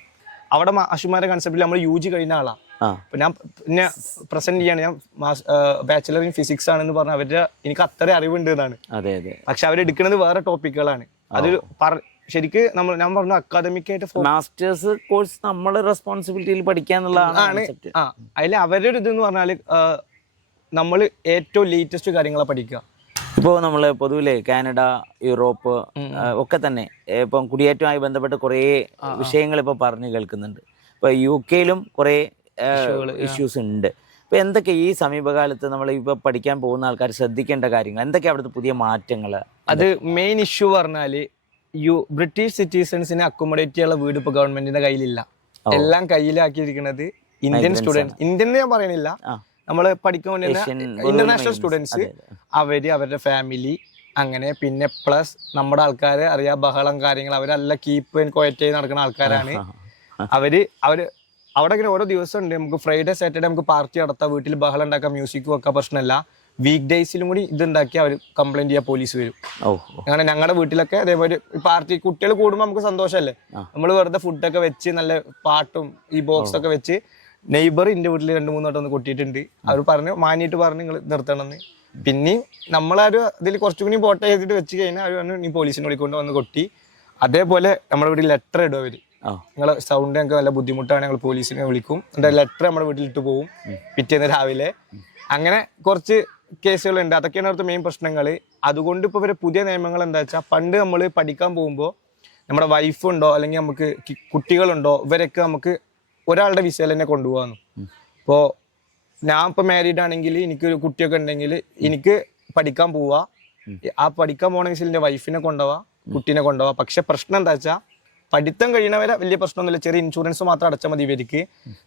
അവിടെ അശുമാരുടെ കൺസെപ്റ്റിൽ നമ്മൾ UG കഴിഞ്ഞ ആളാ. ഞാൻ പിന്നെ പ്രസന്റ് ചെയ്യാണ്, ഞാൻ ബാച്ചിലർ ഇൻ ഫിസിക്സ് ആണെന്ന് പറഞ്ഞ അവരുടെ എനിക്ക് അത്ര അറിവുണ്ട് എന്നാണ്. പക്ഷെ അവരെടുക്കുന്നത് വേറെ ടോപ്പിക്കുകളാണ്. അത് ശരിക്ക് ഞാൻ പറഞ്ഞു അക്കാദമിക് ആയിട്ട് മാസ്റ്റേഴ്സ് കോഴ്സ് നമ്മൾ റെസ്പോൺസിബിലിറ്റിയിൽ പഠിക്കാന്നുള്ളതാണ്. അതിൽ അവരുടെ ഒരു ഇതെന്ന് പറഞ്ഞാല് നമ്മൾ ഏറ്റവും ലേറ്റസ്റ്റ് കാര്യങ്ങളെ പഠിക്കുക. ഇപ്പോൾ നമ്മൾ പൊതുവിലെ കാനഡ, യൂറോപ്പ് ഒക്കെ തന്നെ ഇപ്പം കുടിയേറ്റവുമായി ബന്ധപ്പെട്ട് കുറേ വിഷയങ്ങൾ ഇപ്പോൾ പറഞ്ഞു കേൾക്കുന്നുണ്ട്. ഇപ്പോൾ UK-യിലും കുറേ ഇഷ്യൂസ് ഉണ്ട്. ഇപ്പൊ എന്തൊക്കെ ഈ സമീപകാലത്ത് നമ്മൾ ഇപ്പൊ പഠിക്കാൻ പോകുന്ന ആൾക്കാർ ശ്രദ്ധിക്കേണ്ട കാര്യങ്ങൾ എന്തൊക്കെയാ, അവിടുത്തെ പുതിയ മാറ്റങ്ങൾ? അത് മെയിൻ ഇഷ്യൂ പറഞ്ഞാല് ബ്രിട്ടീഷ് സിറ്റിസൺസിനെ അക്കോമഡേറ്റ് ചെയ്യാനുള്ള വീട് ഇപ്പൊ ഗവൺമെന്റിന്റെ കയ്യിലില്ല. എല്ലാം കയ്യിലാക്കിയിരിക്കുന്നത് ഇന്ത്യൻ സ്റ്റുഡൻസ്. ഇന്ത്യൻ ഞാൻ പറയണില്ല, നമ്മള് പഠിക്കാൻ ഇന്റർനാഷണൽ സ്റ്റുഡൻസ്, അവരുടെ ഫാമിലി അങ്ങനെ. പിന്നെ പ്ലസ് നമ്മുടെ ആൾക്കാര് അറിയാ ബഹളം കാര്യങ്ങൾ, അവരല്ല കീപ്പ് ആൻഡ് ക്വയറ്റ് ചെയ്ത് നടക്കുന്ന ആൾക്കാരാണ്. അവര് അവിടെ ഇങ്ങനെ ഓരോ ദിവസം ഉണ്ട്. നമുക്ക് ഫ്രൈഡേ സാറ്റർഡേ നമുക്ക് പാർട്ടി നടത്താം, വീട്ടിൽ ബഹളം ഉണ്ടാക്കാം, മ്യൂസിക് വെക്കാം, പ്രശ്നമല്ല. വീക്ക് ഡേയ്സിലും കൂടി ഇതുണ്ടാക്കി അവർ കംപ്ലൈന്റ് ചെയ്യാൻ പോലീസ് വരും. അങ്ങനെ ഞങ്ങളുടെ വീട്ടിലൊക്കെ അതേപോലെ പാർട്ടി കുട്ടികൾ കൂടുമ്പോൾ നമുക്ക് സന്തോഷമല്ലേ, നമ്മൾ വെറുതെ ഫുഡൊക്കെ വെച്ച് നല്ല പാട്ടും ഈ ബോക്സ് ഒക്കെ വെച്ച്. നെയ്ബർ എൻ്റെ വീട്ടിൽ 2-3 വട്ടം ഒന്ന് കൊട്ടിയിട്ടുണ്ട്. അവർ പറഞ്ഞു മാനിയിട്ട് പറഞ്ഞു നിങ്ങൾ നിർത്തണമെന്ന്. പിന്നെയും നമ്മളൊരു ഇതിൽ കുറച്ചുകൂടി പോട്ടെ ചെയ്തിട്ട് വെച്ച് കഴിഞ്ഞാൽ അവർ പറഞ്ഞു നീ പോലീസിനെ വിളിക്കൊണ്ട് വന്ന് കൊട്ടി. അതേപോലെ നമ്മുടെ വീട്ടിൽ ലെറ്റർ ഇടും അവർ, നിങ്ങളെ സൗണ്ട് ഞങ്ങൾക്ക് നല്ല ബുദ്ധിമുട്ടാണ്, ഞങ്ങൾ പോലീസിനെ വിളിക്കും. എൻ്റെ ലെറ്റർ നമ്മുടെ വീട്ടിലിട്ട് പോകും പിറ്റേന്ന് രാവിലെ. അങ്ങനെ കുറച്ച് കേസുകളുണ്ട്. അതൊക്കെയാണ് അവിടുത്തെ മെയിൻ പ്രശ്നങ്ങൾ. അതുകൊണ്ട് ഇപ്പോൾ ഇവരെ പുതിയ നിയമങ്ങൾ എന്താ വെച്ചാൽ, പണ്ട് നമ്മൾ പഠിക്കാൻ പോകുമ്പോൾ നമ്മുടെ വൈഫുണ്ടോ അല്ലെങ്കിൽ നമുക്ക് കുട്ടികളുണ്ടോ ഇവരൊക്കെ നമുക്ക് ഒരാളുടെ വിസയിൽ തന്നെ കൊണ്ടുപോകാന്നു. ഇപ്പോൾ ഞാൻ ഇപ്പോൾ മാരീഡ് ആണെങ്കിൽ എനിക്കൊരു കുട്ടിയൊക്കെ ഉണ്ടെങ്കിൽ എനിക്ക് പഠിക്കാൻ പോവാ, ആ പഠിക്കാൻ പോകണ വിസയിൽ എൻ്റെ വൈഫിനെ കൊണ്ടുപോവാ, കുട്ടീനെ കൊണ്ടുപോവാ. പക്ഷെ പ്രശ്നം എന്താ വെച്ചാൽ പഠിത്തം കഴിയണവരെ വലിയ പ്രശ്നമൊന്നുമില്ല, ചെറിയ ഇൻഷുറൻസ് മാത്രം അടച്ചാൽ മതി ഇവർക്ക്.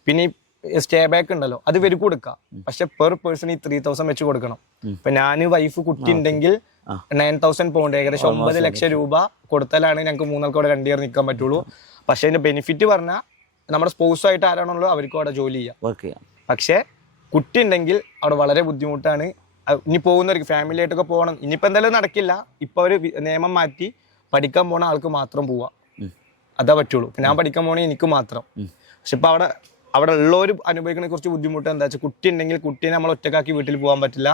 പിന്നെ ഈ സ്റ്റേ ബാക്ക് ഉണ്ടല്ലോ അത് ഇവർക്ക് കൊടുക്കാം. പക്ഷെ പെർ പേഴ്സൺ ഈ 3000 വെച്ച് കൊടുക്കണം. ഇപ്പൊ ഞാൻ വൈഫ് കുട്ടി ഉണ്ടെങ്കിൽ 9000 പൗണ്ട്, ഏകദേശം 9 ലക്ഷം രൂപ കൊടുത്താലാണ് ഞങ്ങൾക്ക് 3 ആൾക്കവിടെ 2 ഇയർ നിൽക്കാൻ പറ്റുള്ളൂ. പക്ഷെ അതിന്റെ ബെനിഫിറ്റ് പറഞ്ഞാൽ നമ്മുടെ സ്പോഴ്സുമായിട്ട് ആരാണല്ലോ അവർക്ക് അവിടെ ജോലി ചെയ്യാം. പക്ഷെ കുട്ടി ഉണ്ടെങ്കിൽ അവിടെ വളരെ ബുദ്ധിമുട്ടാണ്. ഇനി പോകുന്നവർക്ക് ഫാമിലി ആയിട്ടൊക്കെ പോകണം. ഇനിയിപ്പോൾ എന്തായാലും നടക്കില്ല. ഇപ്പൊ അവർ നിയമം മാറ്റി പഠിക്കാൻ പോണ ആൾക്ക് മാത്രം പോവാ, അതാ പറ്റുള്ളൂ. ഞാൻ പഠിക്കാൻ പോണേ എനിക്ക് മാത്രം. പക്ഷെ ഇപ്പൊ അവിടെ ഉള്ളവർ അനുഭവിക്കുന്ന കുറച്ച് ബുദ്ധിമുട്ട് എന്താ വെച്ചാൽ, കുട്ടി ഉണ്ടെങ്കിൽ കുട്ടീനെ നമ്മൾ ഒറ്റക്കാക്കി വീട്ടിൽ പോകാൻ പറ്റില്ല.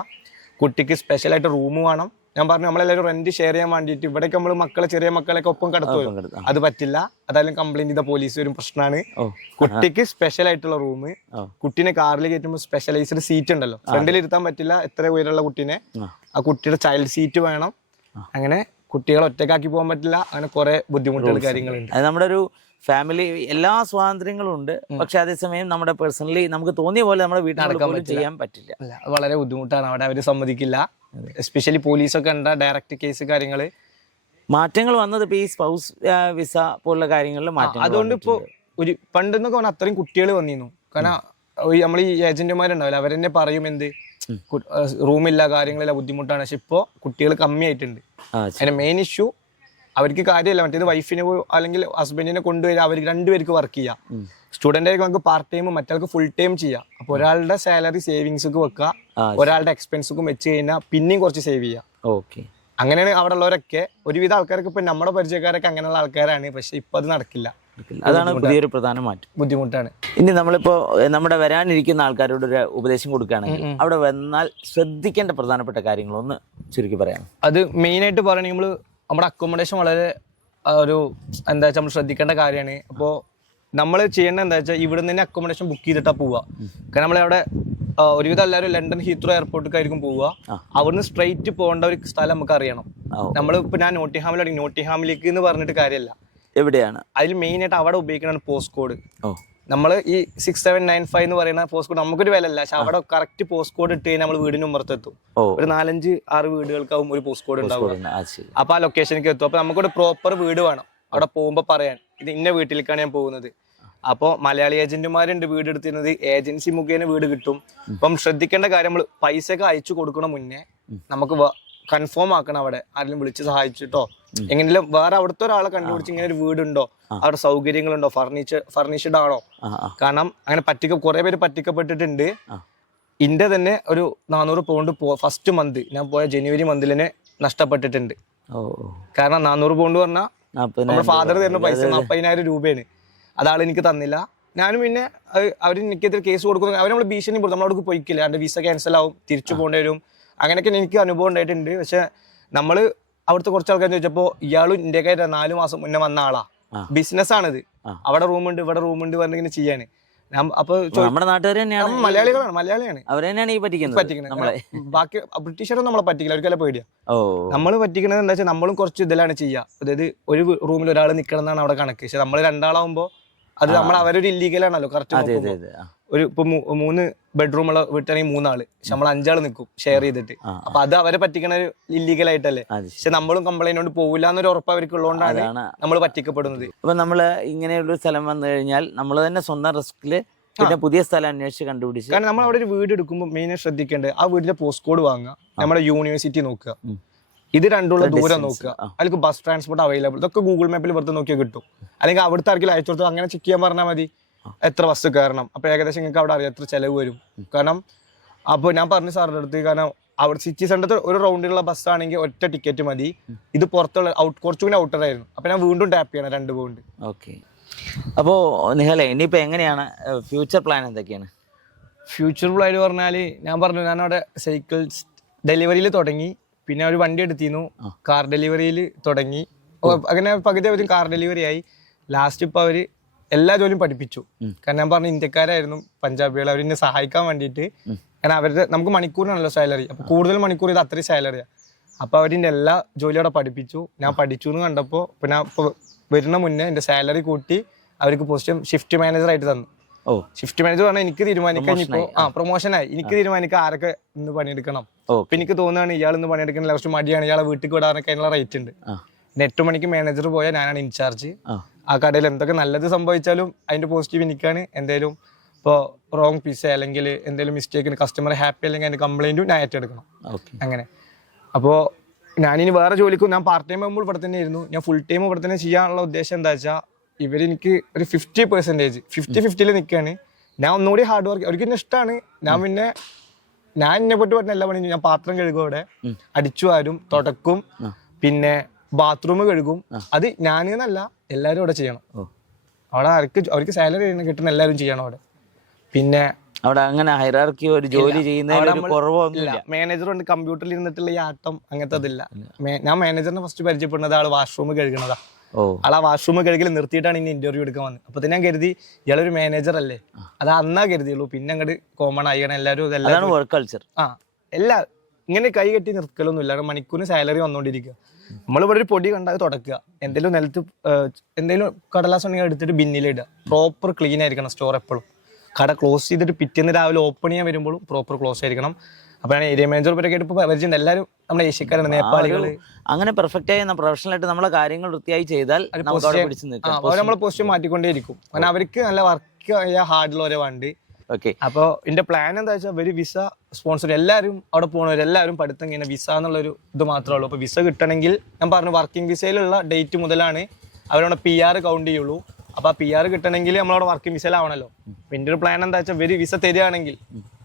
കുട്ടിക്ക് സ്പെഷ്യലായിട്ട് റൂം വേണം. ഞാൻ പറഞ്ഞു നമ്മളെല്ലാവരും റെന്റ് ഷെയർ ചെയ്യാൻ വേണ്ടിയിട്ട് ഇവിടേക്ക് നമ്മൾ ചെറിയ മക്കളൊക്കെ ഒപ്പം കടത്തുവരും, അത് പറ്റില്ല. അതായാലും കംപ്ലൈന്റ് ചെയ്ത പോലീസ് വരും, പ്രശ്നമാണ്. കുട്ടിക്ക് സ്പെഷ്യൽ ആയിട്ടുള്ള റൂം, കുട്ടീനെ കാറിൽ കയറ്റുമ്പോൾ സ്പെഷ്യലൈസ്ഡ് സീറ്റ് ഉണ്ടല്ലോ, ഫ്രണ്ടിൽ ഇരുത്താൻ പറ്റില്ല എത്ര ഉയരമുള്ള കുട്ടീനെ. ആ കുട്ടിയുടെ ചൈൽഡ് സീറ്റ് വേണം. അങ്ങനെ കുട്ടികളെ ഒറ്റക്കാക്കി പോകാൻ പറ്റില്ല, അങ്ങനെ കുറെ ബുദ്ധിമുട്ടുകൾ കാര്യങ്ങളുണ്ട്. അത് നമ്മുടെ ഒരു ഫാമിലി എല്ലാ സ്വാതന്ത്ര്യങ്ങളും ഉണ്ട്, പക്ഷെ അതേസമയം നമ്മുടെ പേഴ്സണലി നമുക്ക് തോന്നിയ പോലെ നമ്മുടെ വീട്ടിൽ ചെയ്യാൻ പറ്റില്ല. അല്ല, അത് വളരെ ബുദ്ധിമുട്ടാണ്. അവിടെ അവർ സമ്മതിക്കില്ല. എസ്പെഷ്യലി പോലീസൊക്കെ ഉണ്ട്, ഡയറക്റ്റ് കേസ് കാര്യങ്ങൾ. മാറ്റങ്ങൾ വന്നത് ഇപ്പൊ ഈ സ്പൗസ് വിസ പോലുള്ള കാര്യങ്ങളിൽ മാറ്റം. അതുകൊണ്ട് ഇപ്പൊ ഒരു പണ്ടെന്നൊക്കെ പറഞ്ഞാൽ അത്രയും കുട്ടികൾ വന്നിരുന്നു. കാരണം നമ്മൾ ഈ ഏജന്റുമാരുണ്ടാവില്ല, അവരെന്നെ പറയും എന്ത് റൂമില്ല കാര്യങ്ങളില്ല ബുദ്ധിമുട്ടാണ്. പക്ഷെ ഇപ്പോ കുട്ടികൾ കമ്മിയായിട്ടുണ്ട്. അതിന്റെ മെയിൻ ഇഷ്യൂ അവർക്ക് കാര്യമല്ല, മറ്റേത് വൈഫിനെ അല്ലെങ്കിൽ ഹസ്ബൻഡിനെ കൊണ്ടുവരിക, അവർ രണ്ടുപേർക്ക് വർക്ക് ചെയ്യാം. സ്റ്റുഡന്റ് ആയിരിക്കും നമുക്ക് പാർട്ട് ടൈം, മറ്റൊരാൾക്ക് ഫുൾ ടൈം ചെയ്യാം. അപ്പൊ ഒരാളുടെ സാലറി സേവിങ്സൊക്കെ വെക്കുക, ഒരാളുടെ എക്സ്പെൻസൊക്കെ വെച്ച് കഴിഞ്ഞാൽ പിന്നെയും കുറച്ച് സേവ് ചെയ്യാം. ഓക്കെ, അങ്ങനെയാണ് അവിടെ ഉള്ളവരൊക്കെ. ഒരുവിധ ആൾക്കാരൊക്കെ ഇപ്പൊ നമ്മുടെ പരിചയക്കാരൊക്കെ അങ്ങനെയുള്ള ആൾക്കാരാണ്. പക്ഷെ ഇപ്പൊ അത് നടക്കില്ല. അതാണ് പുതിയൊരു പ്രധാന മാറ്റം. ബുദ്ധിമുട്ടാണ്. ഇനി നമ്മളിപ്പോ നമ്മുടെ വരാനിരിക്കുന്ന ആൾക്കാരോട് ഒരു ഉപദേശം കൊടുക്കുകയാണെങ്കിൽ അവിടെ വന്നാൽ ശ്രദ്ധിക്കേണ്ട പ്രധാനപ്പെട്ട കാര്യങ്ങൾ ഒന്ന് ചുരുക്കി പറയാം. അത് മെയിൻ ആയിട്ട് പറയണെങ്കിൽ നമ്മള് നമ്മുടെ അക്കോമഡേഷൻ വളരെ ഒരു എന്താ വെച്ചാൽ നമ്മൾ ശ്രദ്ധിക്കേണ്ട കാര്യമാണ്. അപ്പോൾ നമ്മൾ ചെയ്യേണ്ടത് എന്താ വെച്ചാൽ ഇവിടെ നിന്ന് തന്നെ അക്കോമഡേഷൻ ബുക്ക് ചെയ്തിട്ടാ പോവുക. കാരണം നമ്മളവിടെ ഒരുവിധം എല്ലാവരും ലണ്ടൻ ഹീത്രോ എയർപോർട്ടിലേക്കായിരിക്കും പോവുക. അവിടുന്ന് സ്ട്രെയിറ്റ് പോകേണ്ട ഒരു സ്ഥലം നമുക്ക് അറിയണം. നമ്മളിപ്പോൾ ഞാൻ നോട്ടിഹാമിലേക്ക് എന്ന് പറഞ്ഞിട്ട് കാര്യമല്ല. എവിടെയാണ് അതിൽ മെയിൻ ആയിട്ട് അവിടെ ഉപയോഗിക്കുന്നതാണ് പോസ്റ്റ് കോഡ്. നമ്മൾ ഈ 6795 എന്ന് പറയുന്ന പോസ്റ്റ് കോഡ് നമുക്കൊരു വിലല്ല, പക്ഷെ അവിടെ കറക്റ്റ് പോസ്റ്റ് കോഡ് ഇട്ട് കഴിഞ്ഞാൽ നമ്മൾ വീടിന് ഉമ്മറത്തെത്തും. ഒരു 4-5-6 വീടുകൾക്കാവും ഒരു പോസ്റ്റ് കോഡ് ഉണ്ടാവും. അപ്പൊ ആ ലൊക്കേഷനിലേക്ക് എത്തും. അപ്പൊ നമുക്കൊരു പ്രോപ്പർ വീട് വേണം അവിടെ പോകുമ്പോൾ പറയാൻ, ഇത് ഇന്ന വീട്ടിലേക്കാണ് ഞാൻ പോകുന്നത്. അപ്പോൾ മലയാളി ഏജന്റുമാരുണ്ട് വീട് എടുത്തിരുന്നത്, ഏജൻസി മുഖേന വീട് കിട്ടും. അപ്പം ശ്രദ്ധിക്കേണ്ട കാര്യം, നമ്മൾ പൈസ ഒക്കെ അയച്ചു കൊടുക്കണ മുന്നേ നമുക്ക് കൺഫേം ആക്കണം. അവിടെ ആരെങ്കിലും വിളിച്ച് സഹായിച്ചിട്ടോ എങ്ങനെയും വേറെ അവിടുത്തെ ഒരാളെ കണ്ടുപിടിച്ച് ഇങ്ങനെ ഒരു വീടുണ്ടോ, അവിടെ സൗകര്യങ്ങളുണ്ടോ, ഫർണിഷ്ഡ് ആണോ. കാരണം അങ്ങനെ കുറെ പേര് പറ്റിക്കപ്പെട്ടിട്ടുണ്ട്. ഇന്റെ തന്നെ ഒരു 400 പൗണ്ട് ഫസ്റ്റ് മന്ത് ഞാൻ പോയ ജനുവരി മന്തിൽ തന്നെ നഷ്ടപ്പെട്ടിട്ടുണ്ട്. കാരണം 400 പൗണ്ട് പറഞ്ഞാൽ നമ്മുടെ ഫാദർ തരുന്ന പൈസ 40,000 രൂപയാണ്. അതാൾ എനിക്ക് തന്നില്ല. ഞാനും പിന്നെ അവർ എനിക്കെതിരെ കേസ് കൊടുക്കുന്നു. അവർ നമ്മൾ ഭീഷണി കൊടുത്തു, നമ്മളവിടെ പോയിക്കില്ല, എൻ്റെ വിസ ക്യാൻസൽ ആവും, തിരിച്ചു പോകേണ്ടി വരും. അങ്ങനെയൊക്കെ എനിക്ക് അനുഭവം ഉണ്ടായിട്ടുണ്ട്. പക്ഷെ നമ്മൾ അവിടുത്തെ കുറച്ച് ആൾക്കാർ ചോദിച്ചപ്പോൾ ഇയാളും ഇന്ത്യക്കാര് 4 മാസം മുന്നേ വന്ന ആളാ, ബിസിനസ്സാണിത്, അവിടെ റൂമുണ്ട് ഇവിടെ റൂമുണ്ട് പറഞ്ഞിങ്ങനെ ചെയ്യാന്. അപ്പൊ നമ്മുടെ നാട്ടുകാർ തന്നെയാണ്, മലയാളിയാണ് അവരെന്നെയാണ് ഈ പറ്റിക്കുന്നത്. ബാക്കി ബ്രിട്ടീഷരൊന്നും നമ്മളെ പറ്റിക്കില്ല, അവർക്കെല്ലാം പേടിയാ. നമ്മൾ പറ്റിക്കുന്നത് എന്താ വെച്ചാൽ നമ്മളും കുറച്ച് ഇതിലാണ് ചെയ്യുക. അതായത് ഒരു റൂമിൽ ഒരാൾ നിൽക്കണം എന്നാണ് അവിടെ കണക്ക്. പക്ഷെ നമ്മൾ 2 അത് നമ്മൾ അവരൊരു ഇല്ലീഗലാണല്ലോ കറക്റ്റ്. ഒരു ഇപ്പൊ 3 ബെഡ്റൂമുള്ള വീട്ടാണെങ്കിൽ 3 ആള്, പക്ഷെ നമ്മൾ 5 ആള് നിൽക്കും ഷെയർ ചെയ്തിട്ട്. അപ്പൊ അത് അവരെ പറ്റിക്കണ ഒരു ഇല്ലീഗൽ ആയിട്ടല്ലേ. പക്ഷെ നമ്മളും കംപ്ലൈന്റ് കൊണ്ട് പോകില്ല എന്നൊരു ഉറപ്പ് അവർക്ക് ഉള്ളതുകൊണ്ടാണ് നമ്മൾ പറ്റിക്കപ്പെടുന്നത്. അപ്പൊ നമ്മള് ഇങ്ങനെയുള്ള സ്ഥലം വന്നു കഴിഞ്ഞാൽ നമ്മൾ തന്നെ സ്വന്തം റിസ്കില് പിന്നെ പുതിയ സ്ഥലം അന്വേഷിച്ച് കണ്ടുപിടിച്ച്, കാരണം നമ്മൾ അവിടെ ഒരു വീട് എടുക്കുമ്പോൾ മെയിനായി ശ്രദ്ധിക്കേണ്ടത് ആ വീടിന്റെ പോസ്റ്റ് കോഡ് വാങ്ങുക, നമ്മുടെ യൂണിവേഴ്സിറ്റി നോക്കുക, ഇത് രണ്ടുള്ള ദൂരം നോക്കുക, അല്ലെങ്കിൽ ബസ് ട്രാൻസ്പോർട്ട് അവൈലബിൾ, ഇതൊക്കെ ഗൂഗിൾ മാപ്പിൽ വെറുതെ നോക്കിയാൽ കിട്ടും. അല്ലെങ്കിൽ അവിടുത്തെ ആർക്കെങ്കിലും അയച്ചു കൊടുത്തു അങ്ങനെ ചെക്ക് ചെയ്യാൻ പറഞ്ഞാൽ മതി എത്ര ബസ് കയറണം. അപ്പൊ ഏകദേശം നിങ്ങൾക്ക് അവിടെ അറിയാം എത്ര ചെലവ് വരും. കാരണം അപ്പോൾ ഞാൻ പറഞ്ഞു സാറിന്റെ അടുത്ത്, കാരണം അവിടെ സിറ്റി സെന്ററിൽ ഒരു റൗണ്ടിലുള്ള ബസ് ആണെങ്കിൽ ഒറ്റ ടിക്കറ്റ് മതി. ഇത് പുറത്തുള്ള കുറച്ചുകൂടി ഔട്ടർ ആയിരുന്നു. അപ്പൊ ഞാൻ വീണ്ടും ടാപ്പ് ചെയ്യണം 2 പൗണ്ട്. ഓക്കെ. അപ്പോൾ നിഹലെ ഇനിയിപ്പോൾ എങ്ങനെയാണ് ഫ്യൂച്ചർ പ്ലാൻ എന്തൊക്കെയാണ്? ഫ്യൂച്ചർ പ്ലാൻ പറഞ്ഞാൽ ഞാൻ പറഞ്ഞു, ഞാനവിടെ സൈക്കിൾ ഡെലിവറിയിൽ തുടങ്ങി, പിന്നെ ഒരു വണ്ടി എടുത്തിരുന്നു, കാർ ഡെലിവറിയിൽ തുടങ്ങി, അങ്ങനെ പകുതി കാർ ഡെലിവറി ആയി. ലാസ്റ്റ് ഇപ്പോൾ അവർ എല്ലാ ജോലിയും പഠിപ്പിച്ചു. കാരണം ഞാൻ പറഞ്ഞു ഇന്ത്യക്കാരായിരുന്നു പഞ്ചാബികൾ, അവരെന്നെ സഹായിക്കാൻ വേണ്ടിയിട്ട്. കാരണം അവരുടെ നമുക്ക് മണിക്കൂറിനാണല്ലോ സാലറി, അപ്പൊ കൂടുതൽ മണിക്കൂർ ഇത് അത്രയും സാലറിയാണ്. അപ്പൊ അവരിന്റെ എല്ലാ ജോലിയും അവിടെ പഠിപ്പിച്ചു. ഞാൻ പഠിച്ചു എന്ന് കണ്ടപ്പോൾ പിന്നെ ഇപ്പോൾ വരുന്ന മുന്നേ എന്റെ സാലറി കൂട്ടി അവർക്ക് പോസ്റ്റ് ഷിഫ്റ്റ് മാനേജർ ആയിട്ട് തന്നു. ഷിഫ്റ്റ് മാനേജർ പറഞ്ഞാൽ എനിക്ക് തീരുമാനിക്കാൻ ഇപ്പോൾ പ്രൊമോഷനായി, എനിക്ക് തീരുമാനിക്കാൻ ആരൊക്കെ ഇന്ന് പണിയെടുക്കണം. അപ്പൊ എനിക്ക് തോന്നുകയാണ് ഇയാൾ ഇന്ന് പണിയെടുക്കുന്ന കുറച്ച് മടിയാണ്, ഇയാളെ വീട്ടിൽ വിടാനൊക്കെ അതിനുള്ള റേറ്റ് ഉണ്ട്. 8 മണിക്ക് മാനേജർ പോയാൽ ഞാനാണ് ഇൻചാർജ്. ആ കടയിൽ എന്തൊക്കെ നല്ലത് സംഭവിച്ചാലും അതിന്റെ പോസിറ്റീവ് എനിക്കാണ്. എന്തെങ്കിലും ഇപ്പോൾ റോങ് പീസ് അല്ലെങ്കിൽ എന്തെങ്കിലും മിസ്റ്റേക്കിന് കസ്റ്റമർ ഹാപ്പി അല്ലെങ്കിൽ അതിന്റെ കംപ്ലൈന്റും ഞാൻ ഏറ്റെടുക്കണം. അങ്ങനെ അപ്പോൾ ഞാനിനി വേറെ ജോലിക്കും, ഞാൻ പാർട്ട് ടൈം ആകുമ്പോൾ ഇവിടെ തന്നെ ആയിരുന്നു, ഞാൻ ഫുൾ ടൈം ഇവിടെ തന്നെ ചെയ്യാനുള്ള ഉദ്ദേശം എന്താ വെച്ചാൽ ഇവരെനിക്ക് ഒരു 50% 50-50 നിൽക്കുകയാണ്. ഞാൻ ഒന്നുകൂടി ഹാർഡ് വർക്ക്, അവർക്ക് എന്നെ ഇഷ്ടമാണ്. ഞാൻ എന്നെ പറ്റി പറഞ്ഞ എല്ലാ പണിയും ഞാൻ പാത്രം കഴുകും, അവിടെ അടിച്ചു വാരും, തുടക്കും, പിന്നെ ബാത്റൂം കഴുകും. അത് ഞാനെന്നല്ല എല്ലാവരും അവിടെ ചെയ്യണം. അവിടെ അവർക്ക് സാലറി കിട്ടുന്ന എല്ലാവരും ചെയ്യണം അവിടെ. പിന്നെ അവിടെ അങ്ങനെ ഹൈറാർക്കി ഒരു ജോലി ചെയ്യുന്ന മാനേജർ ഉണ്ട്, കമ്പ്യൂട്ടറിൽ ഇരുന്നിട്ടുള്ള ഈ ആട്ടം അങ്ങനത്തെ അതില്ല. ഞാൻ മാനേജറിനെ ഫസ്റ്റ് പരിചയപ്പെടുന്നത് ആള് വാഷ്റൂം കഴുകണതാ. ആളാ വാഷ്റൂം കഴുകൽ നിർത്തിയിട്ടാണ് ഇനി ഇന്റർവ്യൂ എടുക്കാൻ വന്നത്. അപ്പൊ തന്നെ ഞാൻ കരുതി ഇയാളൊരു മാനേജർ അല്ലേ, അത് അന്നാ കരുതിയുള്ളൂ. പിന്നെ അങ്ങോട്ട് കോമൺ ആയിക്കണം എല്ലാവരും. വർക്ക് കൾച്ചർ ഇങ്ങനെ കൈ കെട്ടി നിർക്കലൊന്നും ഇല്ല. മണിക്കൂറിന് സാലറി വന്നുകൊണ്ടിരിക്കുക. നമ്മളിവിടെ ഒരു പൊടി കണ്ടാൽ തുടക്കുക, എന്തെങ്കിലും നിലത്ത് എന്തെങ്കിലും കടലാസ് ഉണ്ടെങ്കിൽ എടുത്തിട്ട് ബിന്നിലിടുക. പ്രോപ്പർ ക്ലീൻ ആയിരിക്കണം സ്റ്റോർ എപ്പോഴും. കട ക്ലോസ് ചെയ്തിട്ട് പിറ്റേന്ന് രാവിലെ ഓപ്പൺ ചെയ്യാൻ വരുമ്പോഴും പ്രോപ്പർ ക്ലോസ് ആയിരിക്കണം. അപ്പോഴാണ് ഏരിയ മാനേജർ പേരൊക്കെ ഇപ്പോൾ പരിചയം എല്ലാവരും നമ്മുടെ ഏഷ്യക്കാരാണ്, നേപ്പാളികൾ. അങ്ങനെ പെർഫെക്റ്റ് ആയി പ്രൊഫഷണൽ ആയിട്ട് നമ്മളെ കാര്യങ്ങൾ വൃത്തിയായി ചെയ്താൽ നമ്മൾ പോസ്റ്റ് മാറ്റിക്കൊണ്ടേയിരിക്കും. കാരണം അവർക്ക് നല്ല വർക്ക് ഹാർഡുള്ളവരെ വേണ്ടി. ഓക്കെ. അപ്പോൾ എൻ്റെ പ്ലാൻ എന്താ വെച്ചാൽ ഒരു വിസ സ്പോൺസർ എല്ലാവരും അവിടെ പോകണവർ എല്ലാവരും പഠിത്തം ഇങ്ങനെ വിസ എന്നുള്ളൊരു ഇത് മാത്രമേ ഉള്ളൂ. അപ്പോൾ വിസ കിട്ടണമെങ്കിൽ ഞാൻ പറഞ്ഞു വർക്കിംഗ് വിസയിലുള്ള ഡേറ്റ് മുതലാണ് അവരവിടെ PR കൗണ്ട് ചെയ്യുള്ളൂ. അപ്പോൾ ആ PR കിട്ടണമെങ്കിൽ നമ്മളവിടെ വർക്കിംഗ് വിസയിലാവണല്ലോ. അപ്പോൾ എൻ്റെ ഒരു പ്ലാൻ എന്താ വെച്ചാൽ വിസ തരികയാണെങ്കിൽ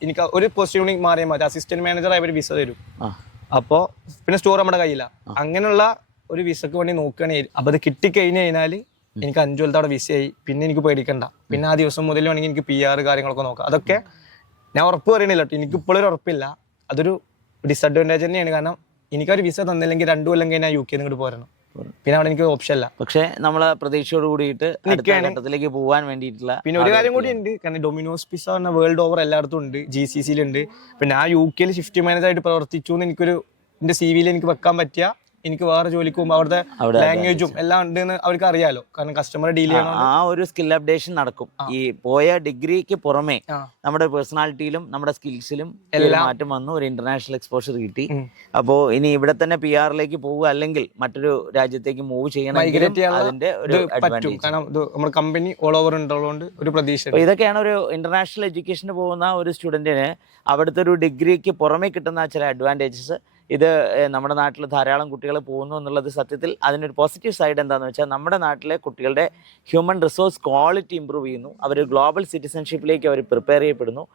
എനിക്ക് ഒരു പോസ്റ്റ് മാറിയാൽ മതി, അസിസ്റ്റന്റ് മാനേജറായി അവർ വിസ തരും. അപ്പോൾ പിന്നെ സ്റ്റോർ നമ്മുടെ കയ്യിലാണ്. അങ്ങനെയുള്ള ഒരു വിസക്ക് വേണ്ടി നോക്കുകയാണെങ്കിൽ അപ്പോൾ അത് കിട്ടിക്കഴിഞ്ഞ് കഴിഞ്ഞാൽ എനിക്ക് 5 കൊല്ലത്തെ അവിടെ വിസയായി. പിന്നെ എനിക്ക് പേടിക്കണ്ട. പിന്നെ ആ ദിവസം മുതൽ വേണമെങ്കിൽ എനിക്ക് PR കാര്യങ്ങളൊക്കെ നോക്കാം. അതൊക്കെ ഞാൻ ഉറപ്പ് പറയണില്ല കേട്ടോ, എനിക്ക് ഇപ്പോഴൊരു ഉറപ്പില്ല. അതൊരു ഡിസഡ്വാൻറ്റേജ് തന്നെയാണ്. കാരണം എനിക്കൊരു വിസ തന്നില്ലെങ്കിൽ 2 കൊല്ലം കഴിഞ്ഞാൽ UK ഇങ്ങോട്ട് പോരണം. പിന്നെ അവിടെ എനിക്ക് ഓപ്ഷൻ ഇല്ല. പക്ഷേ നമ്മളെ പ്രതീക്ഷയോട് കൂടിയിട്ട് ഘട്ടത്തിലേക്ക് പോകാൻ വേണ്ടിയിട്ടുള്ള പിന്നെ ഒരു കാര്യം കൂടി ഉണ്ട്. കാരണം ഡൊമിനോസ് പിസ്സ പറഞ്ഞ വേൾഡ് ഓവർ എല്ലായിടത്തും ഉണ്ട്, GCCയിലുണ്ട്. പിന്നെ ആ UK ഷിഫ്റ്റ് മാനേജറായിട്ട് പ്രവർത്തിച്ചു എന്ന് എനിക്കൊരു എൻ്റെ CV എനിക്ക് വെക്കാൻ പറ്റിയ, എനിക്ക് വേറെ ജോലിക്ക് പോകുമ്പോൾ അവിടുത്തെ ലാംഗ്വേജും എല്ലാം ഉണ്ട് എന്ന് അവർക്ക് അറിയാലോ. കാരണം കസ്റ്റമർ ഡീൽ ചെയ്യണം. ആ ഒരു സ്കിൽ അപ്ഡേഷൻ നടക്കും. ഈ പോയ ഡിഗ്രിക്ക് പുറമെ നമ്മുടെ പേഴ്സണാലിറ്റിയിലും നമ്മുടെ സ്കിൽസിലും എല്ലാം മാറ്റം വന്നു. ഒരു ഇന്റർനാഷണൽ എക്സ്പോഷർ കിട്ടി. അപ്പോ ഇനി ഇവിടെ തന്നെ PR പോവുക അല്ലെങ്കിൽ മറ്റൊരു രാജ്യത്തേക്ക് മൂവ് ചെയ്യണമെങ്കിൽ അതിന്റെ ഒരു അഡ്വാൻറ്റേജ്. കാരണം നമ്മുടെ കമ്പനി ഓൾ ഓവർ ഉള്ളതുകൊണ്ട് ഒരു പ്രതീക്ഷ. ഇതൊക്കെയാണ് ഒരു ഇന്റർനാഷണൽ എഡ്യൂക്കേഷന് പോകുന്ന ഒരു സ്റ്റുഡന്റിന് അവിടുത്തെ ഒരു ഡിഗ്രിക്ക് പുറമെ കിട്ടുന്ന ചില അഡ്വാൻറ്റേജസ്. ഇത് നമ്മുടെ നാട്ടിൽ ധാരാളം കുട്ടികൾ പോകുന്നു എന്നുള്ളത് സത്യത്തിൽ അതിനൊരു പോസിറ്റീവ് സൈഡ് എന്താണെന്ന് വെച്ചാൽ നമ്മുടെ നാട്ടിലെ കുട്ടികളുടെ ഹ്യൂമൻ റിസോഴ്സ് ക്വാളിറ്റി ഇമ്പ്രൂവ് ചെയ്യുന്നു. അവർ ഗ്ലോബൽ സിറ്റിസൺഷിപ്പിലേക്ക് അവർ പ്രിപ്പയർ ചെയ്യപ്പെടുന്നു.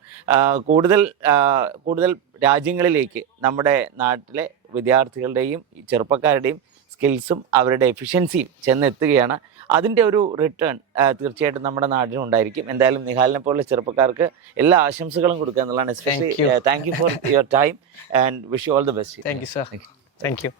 കൂടുതൽ രാജ്യങ്ങളിലേക്ക് നമ്മുടെ നാട്ടിലെ വിദ്യാർത്ഥികളുടെയും ചെറുപ്പക്കാരുടെയും സ്കിൽസും അവരുടെ എഫിഷ്യൻസിയും ചെന്നെത്തുകയാണ്. അതിൻ്റെ ഒരു റിട്ടേൺ തീർച്ചയായിട്ടും നമ്മുടെ നാടിനും ഉണ്ടായിരിക്കും. എന്തായാലും നിഹാലിനെ പോലുള്ള ചെറുപ്പക്കാർക്ക് എല്ലാ ആശംസകളും കൊടുക്കുക എന്നുള്ളതാണ്. Especially thank you for your time and wish you all the best. Thank you sir. Thank you.